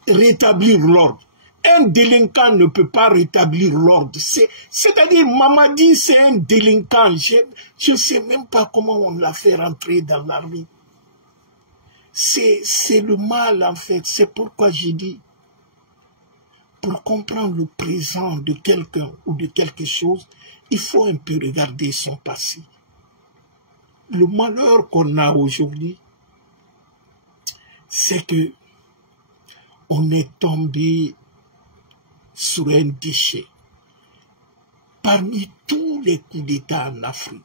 rétablir l'ordre? Un délinquant ne peut pas rétablir l'ordre. C'est-à-dire, Mamadi, c'est un délinquant. Je ne sais même pas comment on l'a fait rentrer dans l'armée. C'est le mal, en fait. C'est pourquoi j'ai dit, pour comprendre le présent de quelqu'un ou de quelque chose, il faut un peu regarder son passé. Le malheur qu'on a aujourd'hui, c'est que on est tombé sur un déchet. Parmi tous les coups d'État en Afrique,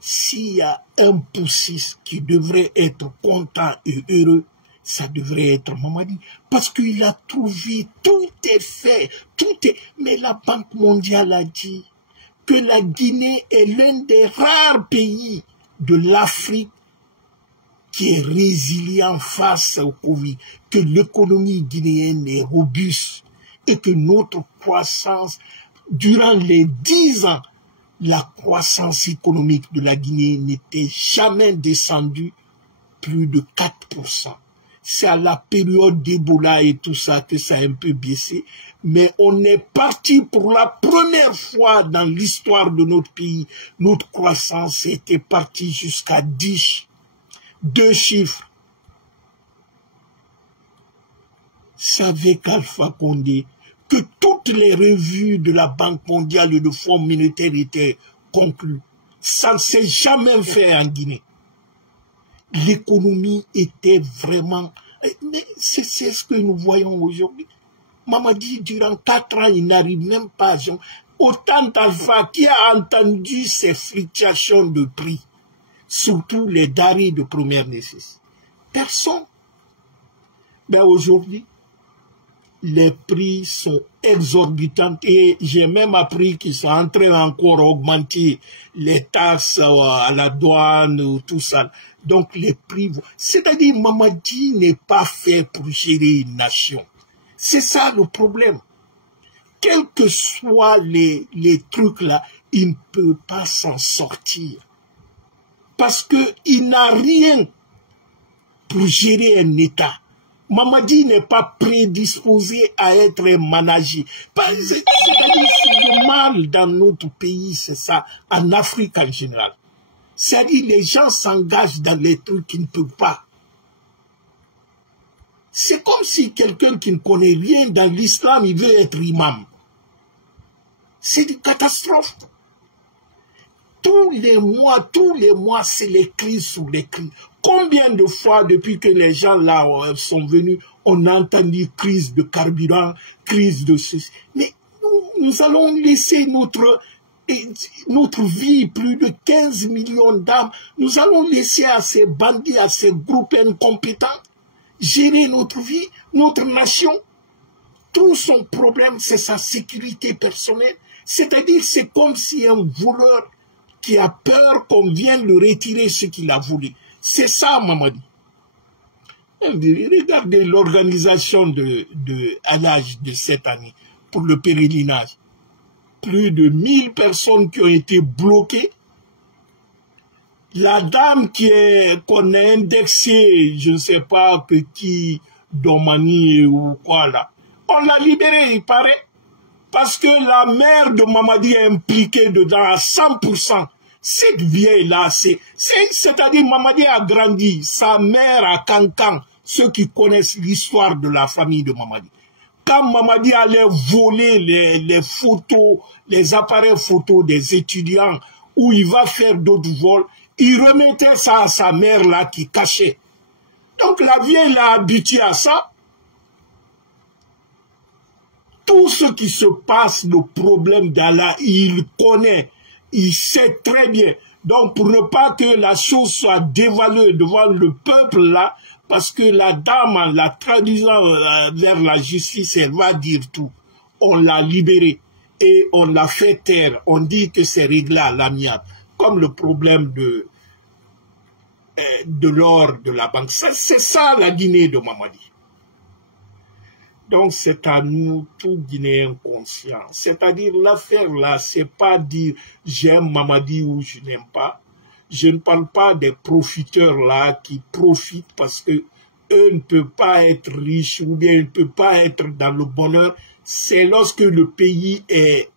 s'il y a un poussiste qui devrait être content et heureux, ça devrait être Mamadi. Parce qu'il a trouvé, tout est fait, tout est... Mais la Banque mondiale a dit que la Guinée est l'un des rares pays de l'Afrique qui est résilient face au Covid, que l'économie guinéenne est robuste et que notre croissance, durant les 10 ans, la croissance économique de la Guinée n'était jamais descendue plus de 4%. C'est à la période d'Ebola et tout ça que ça a un peu baissé, mais on est parti pour la première fois dans l'histoire de notre pays. Notre croissance était partie jusqu'à 10, 2 chiffres. Savez qu'Alpha Condé, que toutes les revues de la Banque mondiale et de Fonds monétaire étaient conclues. Ça ne s'est jamais fait en Guinée. L'économie était vraiment... Mais c'est ce que nous voyons aujourd'hui. Mamadi, durant 4 ans, il n'arrive même pas à... Autant d'Alpha qui a entendu ces fluctuations de prix, surtout les denrées de première nécessité. Personne. Mais aujourd'hui, les prix sont exorbitants et j'ai même appris qu'ils sont en train encore d'augmenter les taxes à la douane ou tout ça. Donc les prix... C'est-à-dire Mamadi n'est pas fait pour gérer une nation. C'est ça le problème. Quels que soient les trucs là, il ne peut pas s'en sortir. Parce qu'il n'a rien pour gérer un État. Mamadi n'est pas prédisposé à être un manager. C'est le mal dans notre pays, c'est ça, en Afrique en général. C'est-à-dire les gens s'engagent dans les trucs qu'ils ne peuvent pas. C'est comme si quelqu'un qui ne connaît rien dans l'islam, il veut être imam. C'est une catastrophe. Tous les mois, c'est les crises sur les crises. Combien de fois, depuis que les gens là sont venus, on a entendu crise de carburant, crise de ceci. Mais nous allons laisser notre vie, plus de 15 millions d'âmes, nous allons laisser à ces bandits, à ces groupes incompétents, gérer notre vie, notre nation. Tout son problème, c'est sa sécurité personnelle. C'est-à-dire, c'est comme si un voleur qui a peur qu'on vienne lui retirer ce qu'il a voulu. C'est ça, Mamadi. Regardez l'organisation à l'âge de cette année pour le pèlerinage. Plus de 1000 personnes qui ont été bloquées. La dame qu'on a indexée, je ne sais pas, Petit Domani ou quoi là, on l'a libérée, il paraît. Parce que la mère de Mamadi est impliquée dedans à 100%. Cette vieille-là, c'est-à-dire Mamadi a grandi, sa mère à Cancan, ceux qui connaissent l'histoire de la famille de Mamadi. Quand Mamadi allait voler les photos, les appareils photos des étudiants, où il va faire d'autres vols, il remettait ça à sa mère là qui cachait. Donc la vieille l'a habitué à ça. Tout ce qui se passe, le problème d'Allah, il connaît, il sait très bien. Donc pour ne pas que la chose soit dévaluée devant le peuple là, parce que la dame, en la traduisant vers la justice, elle va dire tout. On l'a libérée et on l'a fait taire. On dit que c'est réglé à l'amiable, comme le problème de l'or de la banque. C'est ça la Guinée de Mamadi. Donc c'est à nous, tout Guinéens conscients. C'est-à-dire l'affaire là, c'est pas dire j'aime Mamadi ou je n'aime pas. Je ne parle pas des profiteurs là qui profitent parce que eux ne peuvent pas être riches ou bien ils ne peuvent pas être dans le bonheur. C'est lorsque le pays est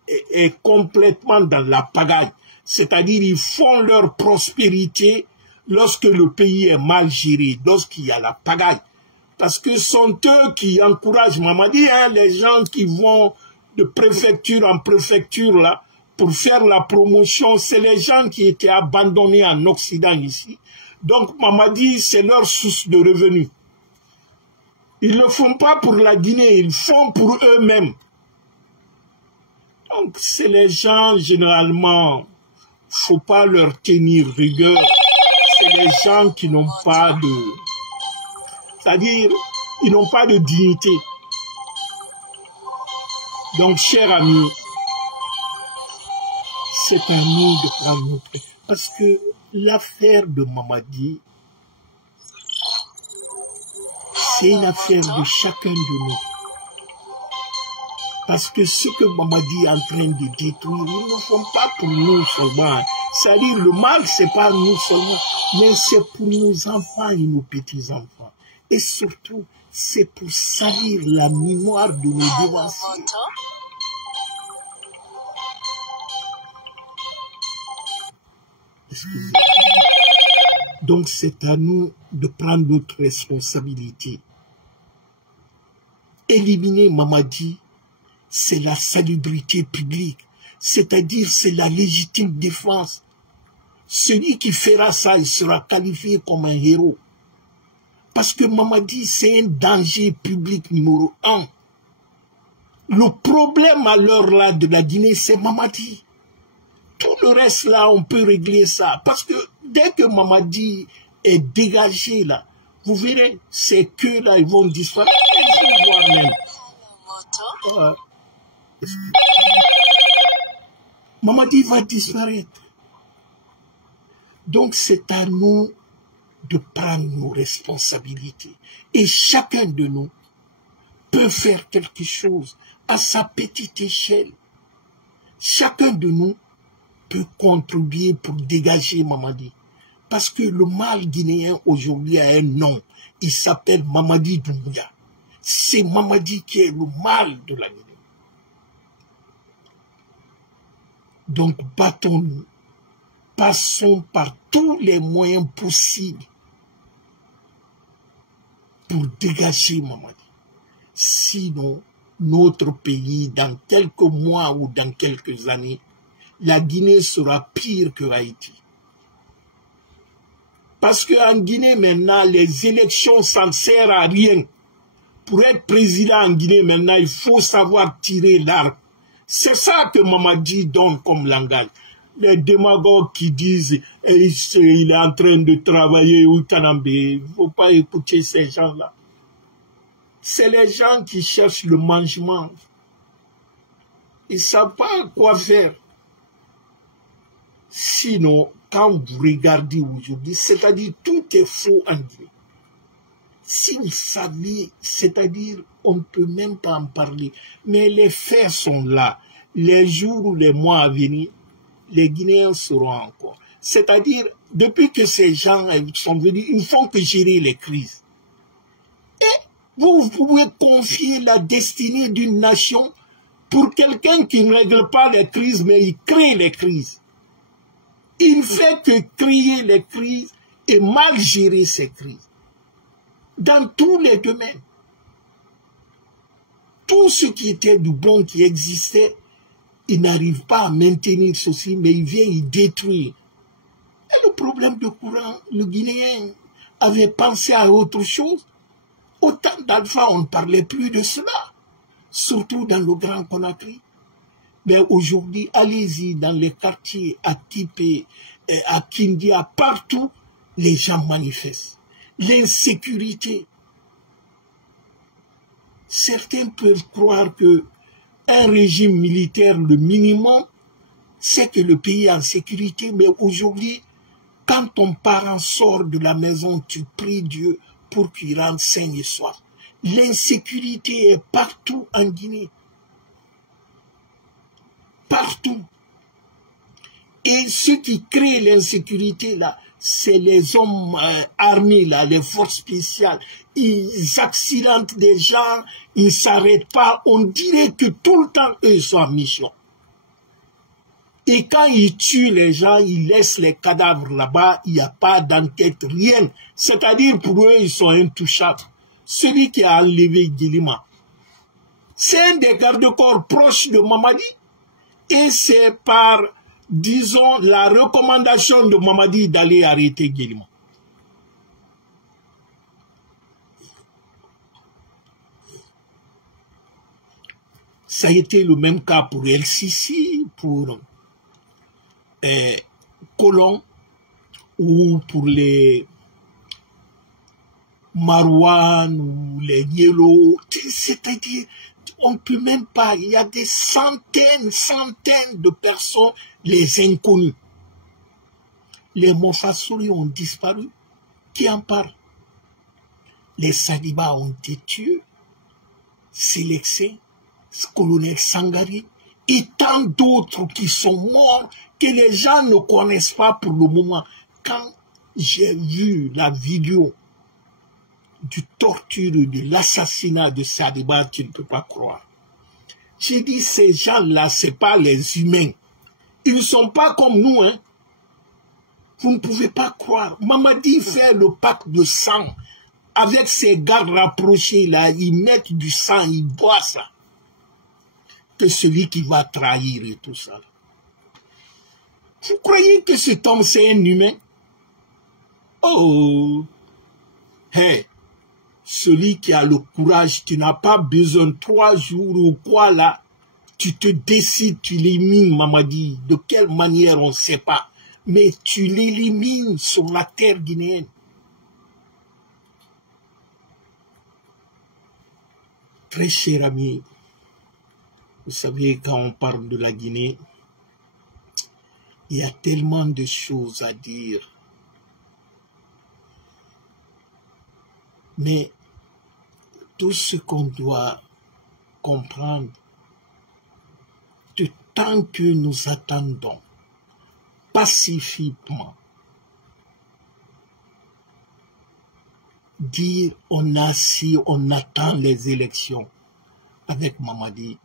complètement dans la pagaille. C'est-à-dire ils font leur prospérité lorsque le pays est mal géré, lorsqu'il y a la pagaille. Parce que ce sont eux qui encouragent Mamadi, hein, les gens qui vont de préfecture en préfecture là, pour faire la promotion, c'est les gens qui étaient abandonnés en Occident ici. Donc Mamadi, c'est leur source de revenus. Ils ne le font pas pour la Guinée, ils le font pour eux-mêmes. Donc c'est les gens, généralement, il ne faut pas leur tenir rigueur. C'est les gens qui n'ont pas de... C'est-à-dire, ils n'ont pas de dignité. Donc, chers amis, c'est à nous de prendre notre... Parce que l'affaire de Mamadi, c'est une affaire de chacun de nous. Parce que ce que Mamadi est en train de détruire, ils ne font pas pour nous seulement. C'est-à-dire, le mal, c'est pas nous seulement, mais c'est pour nos enfants et nos petits-enfants. Et surtout, c'est pour salir la mémoire de nos devanciers. Excusez-moi. Donc c'est à nous de prendre notre responsabilité. Éliminer Mamadi, c'est la salubrité publique, c'est-à-dire c'est la légitime défense. Celui qui fera ça, il sera qualifié comme un héros. Parce que Mamadi, c'est un danger public numéro 1. Le problème à l'heure là de la Guinée, c'est Mamadi. Tout le reste là, on peut régler ça. Parce que dès que Mamadi est dégagé là, vous verrez, ces queues là, ils vont disparaître. Ils vont voir même. Mamadi va disparaître. Donc c'est à nous de prendre nos responsabilités. Et chacun de nous peut faire quelque chose à sa petite échelle. Chacun de nous peut contribuer pour dégager Mamadi. Parce que le mal guinéen aujourd'hui a un nom. Il s'appelle Mamadi Doumbouya. C'est Mamadi qui est le mal de la Guinée. Donc battons-nous. Passons par tous les moyens possibles pour dégager Mamadi. Sinon, notre pays, dans quelques mois ou dans quelques années, la Guinée sera pire que Haïti. Parce qu'en Guinée, maintenant, les élections, ça ne sert à rien. Pour être président en Guinée, maintenant, il faut savoir tirer l'arc. C'est ça que Mamadi donne comme langage. Les démagogues qui disent il est en train de travailler au Tanambé, il ne faut pas écouter ces gens-là. C'est les gens qui cherchent le mangement. Ils ne savent pas quoi faire. Sinon, quand vous regardez aujourd'hui, c'est-à-dire tout est faux en Guinée. Si vous saviez, c'est-à-dire on ne peut même pas en parler, mais les faits sont là. Les jours ou les mois à venir, les Guinéens seront encore. C'est-à-dire, depuis que ces gens sont venus, ils ne font que gérer les crises. Et vous pouvez confier la destinée d'une nation pour quelqu'un qui ne règle pas les crises, mais il crée les crises. Il ne fait que créer les crises et mal gérer ces crises. Dans tous les domaines. Tout ce qui était du bon qui existait, il n'arrive pas à maintenir ceci, mais il vient y détruire. Et le problème de courant, le Guinéen avait pensé à autre chose. Au temps d'Alpha, on ne parlait plus de cela, surtout dans le Grand Conakry. Mais aujourd'hui, allez-y dans les quartiers à Tipé, à Kindia, partout, les gens manifestent. L'insécurité. Certains peuvent croire que un régime militaire, le minimum, c'est que le pays est en sécurité. Mais aujourd'hui, quand ton parent sort de la maison, tu pries Dieu pour qu'il rentre sain et sauf. L'insécurité est partout en Guinée. Partout. Et ceux qui créent l'insécurité, là, c'est les hommes armés, là, les forces spéciales. Ils accidentent des gens, ils ne s'arrêtent pas. On dirait que tout le temps, eux sont en mission. Et quand ils tuent les gens, ils laissent les cadavres là-bas, il n'y a pas d'enquête, rien. C'est-à-dire, pour eux, ils sont intouchables. Celui qui a enlevé Guilima, c'est un des garde-corps proches de Mamadi. Et c'est par, disons, la recommandation de Mamadi d'aller arrêter Guilima. Ça a été le même cas pour El Sisi, pour Colomb, ou pour les Marouane, ou les Nielo. C'est-à-dire, on ne peut même pas, il y a des centaines de personnes, les inconnus. Les Mofassori ont disparu. Qui en parle? Les Sadiba ont été tués. Sélexé, colonel Sangari, et tant d'autres qui sont morts que les gens ne connaissent pas pour le moment. Quand j'ai vu la vidéo du torture, de l'assassinat de Sadiba, tu ne peux pas croire. J'ai dit, ces gens-là, ce n'est pas les humains. Ils ne sont pas comme nous, hein. Vous ne pouvez pas croire. Mamadi fait le pacte de sang avec ses gardes rapprochés, là, ils mettent du sang, ils boivent ça. Que celui qui va trahir et tout ça. Vous croyez que cet homme, c'est un humain? Oh! Hey! Celui qui a le courage, qui n'a pas besoin de 3 jours ou quoi là, tu te décides, tu l'élimines, Mamadi. De quelle manière, on ne sait pas. Mais tu l'élimines sur la terre guinéenne. Très cher ami, vous savez, quand on parle de la Guinée, il y a tellement de choses à dire. Mais tout ce qu'on doit comprendre que tant que nous attendons pacifiquement, dire on attend les élections avec Mamadi,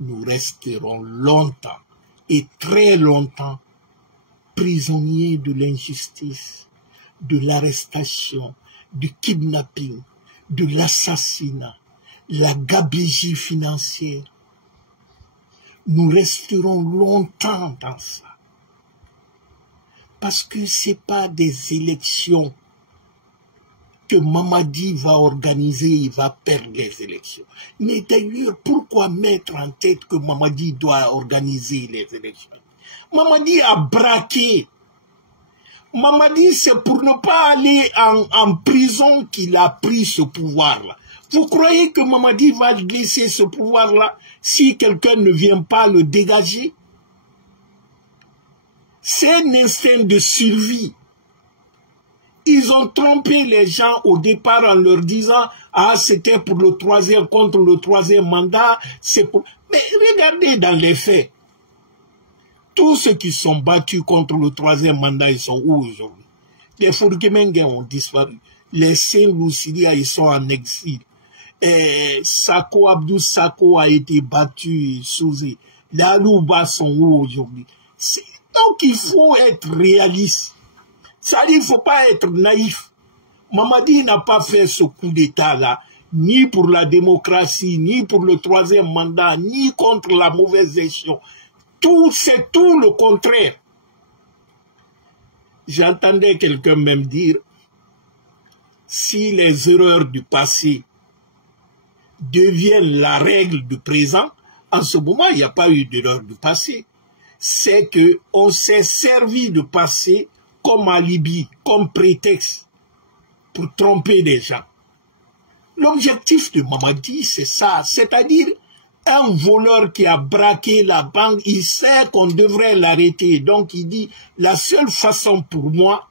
nous resterons longtemps et très longtemps prisonniers de l'injustice, de l'arrestation, du kidnapping, de l'assassinat, la gabegie financière. Nous resterons longtemps dans ça. Parce que ce n'est pas des élections que Mamadi va organiser, il va perdre les élections. Mais d'ailleurs, pourquoi mettre en tête que Mamadi doit organiser les élections? Mamadi a braqué. Mamadi, c'est pour ne pas aller en prison qu'il a pris ce pouvoir-là. Vous croyez que Mamadi va laisser ce pouvoir-là si quelqu'un ne vient pas le dégager? C'est un instinct de survie. Ils ont trompé les gens au départ en leur disant « Ah, c'était pour le troisième, contre le troisième mandat. » Mais regardez dans les faits. Tous ceux qui sont battus contre le troisième mandat, ils sont où aujourd'hui? Les Fourguemengue ont disparu. Les Saint-Loussidia, ils sont en exil. Sako, Abdou Sako a été battu, Souzé. Les Alouba sont où aujourd'hui? Donc il faut être réaliste. Ça dit, il ne faut pas être naïf. Mamadi n'a pas fait ce coup d'État-là, ni pour la démocratie, ni pour le troisième mandat, ni contre la mauvaise gestion. C'est tout le contraire. J'entendais quelqu'un même dire, si les erreurs du passé deviennent la règle du présent, en ce moment, il n'y a pas eu d'erreur du passé. C'est qu'on s'est servi du passé comme alibi, comme prétexte pour tromper les gens. L'objectif de Mamadi, c'est ça, c'est-à-dire un voleur qui a braqué la banque, il sait qu'on devrait l'arrêter. Donc il dit, la seule façon pour moi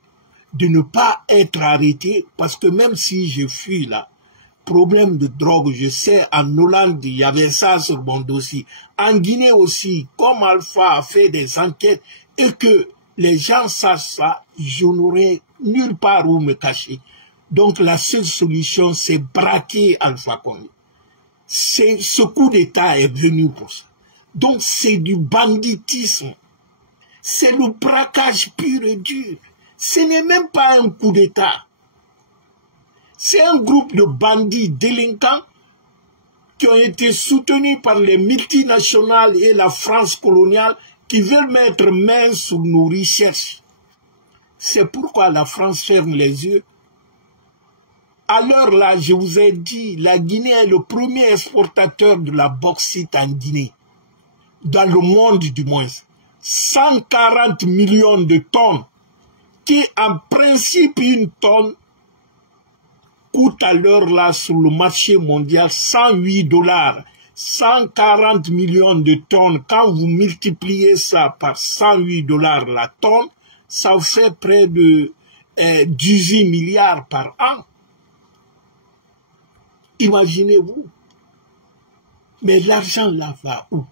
de ne pas être arrêté, parce que même si je fuis là, problème de drogue, je sais, en Hollande, il y avait ça sur mon dossier. En Guinée aussi, comme Alpha a fait des enquêtes et que les gens savent ça, je n'aurai nulle part où me cacher. Donc la seule solution, c'est braquer Alpha Condé. Ce coup d'État est venu pour ça. Donc c'est du banditisme. C'est le braquage pur et dur. Ce n'est même pas un coup d'État. C'est un groupe de bandits délinquants qui ont été soutenus par les multinationales et la France coloniale qui veulent mettre main sur nos richesses. C'est pourquoi la France ferme les yeux. Alors là, je vous ai dit, la Guinée est le premier exportateur de la bauxite en Guinée. Dans le monde du moins. 140 millions de tonnes. Qui en principe une tonne coûte à l'heure là sur le marché mondial 108 $. 140 millions de tonnes, quand vous multipliez ça par 108 $ la tonne, ça fait près de 18 milliards par an. Imaginez-vous. Mais l'argent là va où?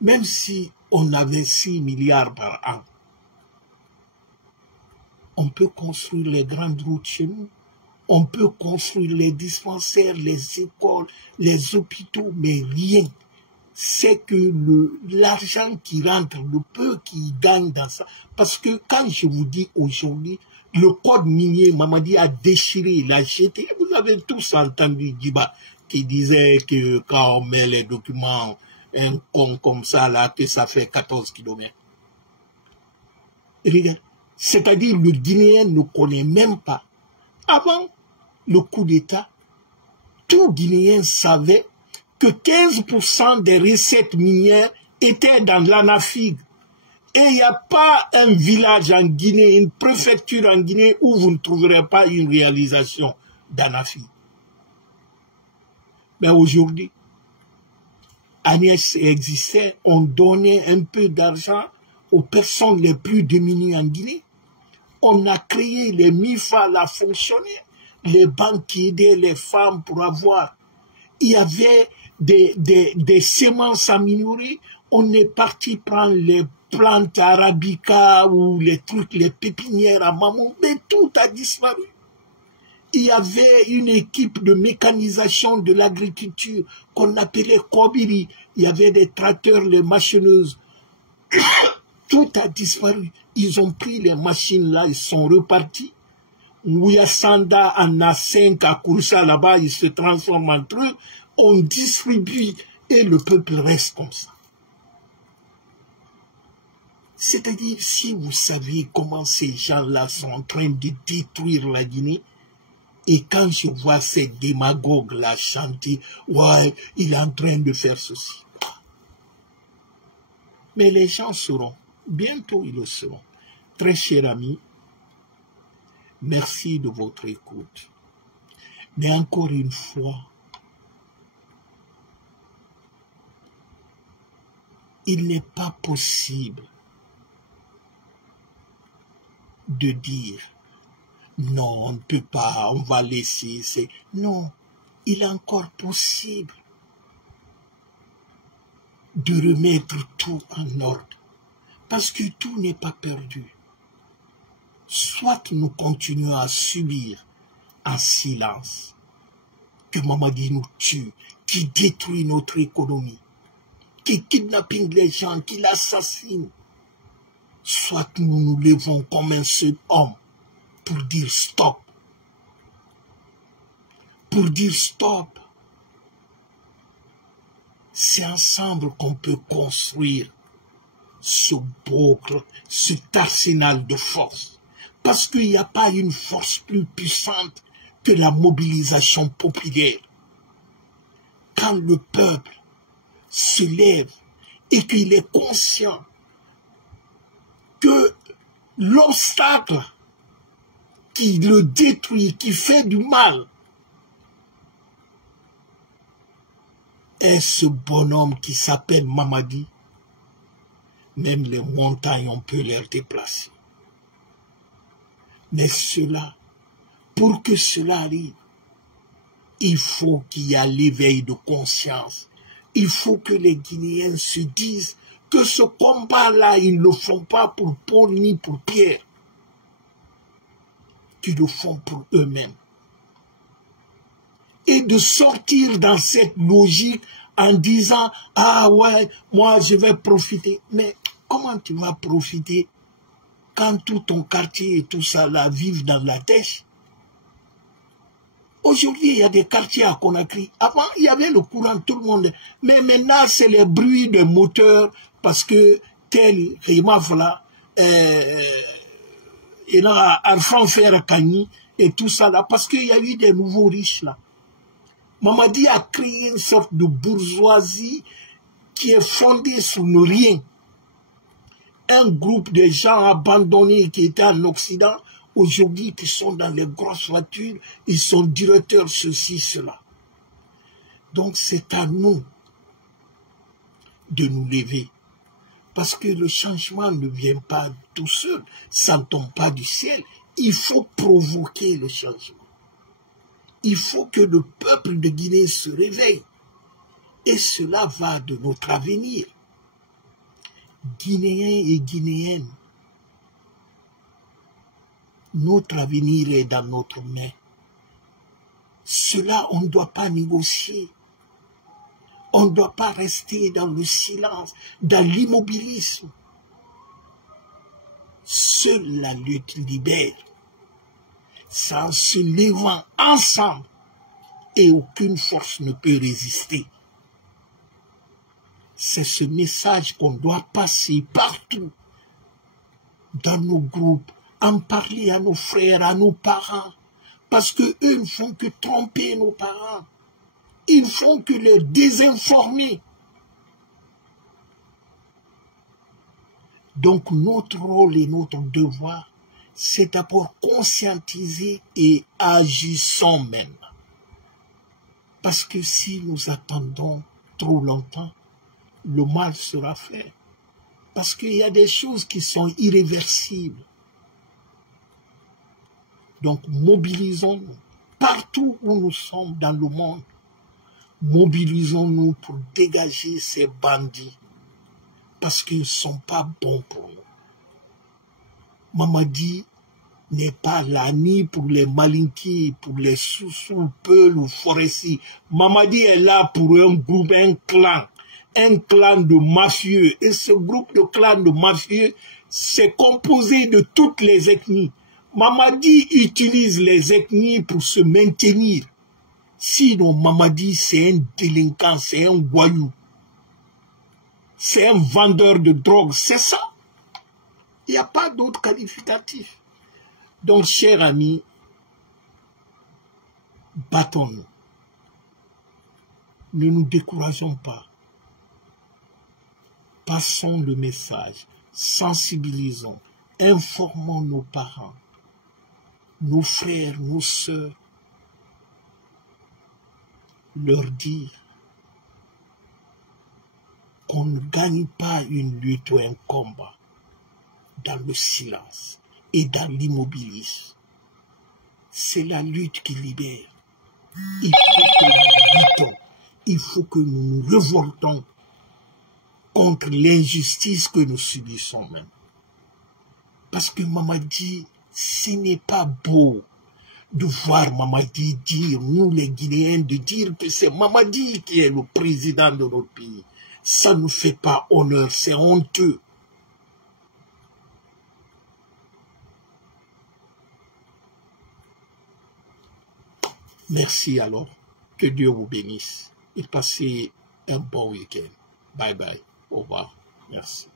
Même si on avait 6 milliards par an, on peut construire les grandes routes chez nous. On peut construire les dispensaires, les écoles, les hôpitaux, mais rien. C'est que l'argent qui rentre, le peu qui gagne dans ça. Parce que quand je vous dis aujourd'hui, le code minier, Mamadi a déchiré, il a jeté. Vous avez tous entendu Djiba qui disait que quand on met les documents, un con comme ça, là, que ça fait 14 km. Regarde. C'est-à-dire le Guinéen ne connaît même pas. Avant le coup d'État, tout Guinéen savait que 15% des recettes minières étaient dans l'ANAFIG. Et il n'y a pas un village en Guinée, une préfecture en Guinée où vous ne trouverez pas une réalisation d'ANAFIG. Mais aujourd'hui, Agnès existait, on donnait un peu d'argent aux personnes les plus démunies en Guinée. On a créé les MIFA, la fonctionnaire. les banques qui aidaient les femmes pour avoir. Il y avait des semences améliorées. On est parti prendre les plantes arabica ou les trucs, les pépinières à Mamou, mais tout a disparu. Il y avait une équipe de mécanisation de l'agriculture qu'on appelait Kobiri. Il y avait des tracteurs, les machineuses. Tout a disparu. Ils ont pris les machines là, ils sont repartis. Ouyasanda en a 5 à Koursa là-bas, ils se transforment entre eux. On distribue et le peuple reste comme ça. C'est-à-dire, si vous saviez comment ces gens-là sont en train de détruire la Guinée, et quand je vois ces démagogues-là chanter, ouais, il est en train de faire ceci. Mais les gens sauront, bientôt ils le sauront. Très cher ami, merci de votre écoute. Mais encore une fois, il n'est pas possible de dire non, on ne peut pas, on va laisser. Non, il est encore possible de remettre tout en ordre. Parce que tout n'est pas perdu. Soit nous continuons à subir en silence, que Mamadi nous tue, qui détruit notre économie, qui kidnapping les gens, qui l'assassinent. Soit nous nous levons comme un seul homme pour dire stop. Pour dire stop. C'est ensemble qu'on peut construire ce boucle, cet arsenal de force. Parce qu'il n'y a pas une force plus puissante que la mobilisation populaire. Quand le peuple se lève et qu'il est conscient que l'obstacle qui le détruit, qui fait du mal, est ce bonhomme qui s'appelle Mamadi. Même les montagnes, on peut les déplacer. Mais cela, pour que cela arrive, il faut qu'il y ait l'éveil de conscience. Il faut que les Guinéens se disent que ce combat-là, ils ne le font pas pour Paul ni pour Pierre. Qu'ils le font pour eux-mêmes. Et de sortir dans cette logique en disant « Ah ouais, moi je vais profiter ». Mais comment tu vas profiter quand tout ton quartier et tout ça là vivent dans la dèche? Aujourd'hui, il y a des quartiers à Conakry. Avant, il y avait le courant, tout le monde. Mais maintenant, c'est les bruits des moteurs parce que tel, voilà, et là, Alphonse Ferracani et tout ça là, parce qu'il y a eu des nouveaux riches là. Mamadi a créé une sorte de bourgeoisie qui est fondée sur le rien. Un groupe de gens abandonnés qui étaient en Occident, aujourd'hui qui sont dans les grosses voitures, ils sont directeurs ceci, cela. Donc c'est à nous de nous lever. Parce que le changement ne vient pas tout seul, ça ne tombe pas du ciel. Il faut provoquer le changement. Il faut que le peuple de Guinée se réveille. Et cela va de notre avenir. Guinéens et Guinéennes, notre avenir est dans notre main. Cela, on ne doit pas négocier. On ne doit pas rester dans le silence, dans l'immobilisme. Seule la lutte libère. C'est en se levant ensemble et aucune force ne peut résister. C'est ce message qu'on doit passer partout, dans nos groupes, en parler à nos frères, à nos parents, parce qu'eux ne font que tromper nos parents. Ils font que les désinformer. Donc notre rôle et notre devoir, c'est d'abord conscientiser et agissons même. Parce que si nous attendons trop longtemps, le mal sera fait. Parce qu'il y a des choses qui sont irréversibles. Donc mobilisons-nous, partout où nous sommes dans le monde, mobilisons-nous pour dégager ces bandits parce qu'ils ne sont pas bons pour nous. Mamadi n'est pas là ni pour les Malinki, pour les Soussou, Peul ou Foresti. Mamadi est là pour un groupe, un clan de mafieux. Et ce groupe de clans de mafieux, c'est composé de toutes les ethnies. Mamadi utilise les ethnies pour se maintenir. Sinon, Mamadi, c'est un délinquant, c'est un voyou. C'est un vendeur de drogue, c'est ça. Il n'y a pas d'autre qualificatif. Donc, chers amis, battons-nous. Ne nous décourageons pas. Passons le message, sensibilisons, informons nos parents, nos frères, nos sœurs, leur dire qu'on ne gagne pas une lutte ou un combat dans le silence et dans l'immobilisme. C'est la lutte qui libère. Il faut que nous luttons, il faut que nous nous révoltons contre l'injustice que nous subissons même. Parce que Mamadi, ce n'est pas beau de voir Mamadi dire, nous les Guinéens, de dire que c'est Mamadi qui est le président de notre pays. Ça ne nous fait pas honneur, c'est honteux. Merci alors, que Dieu vous bénisse et passez un bon week-end. Bye bye, au revoir, merci.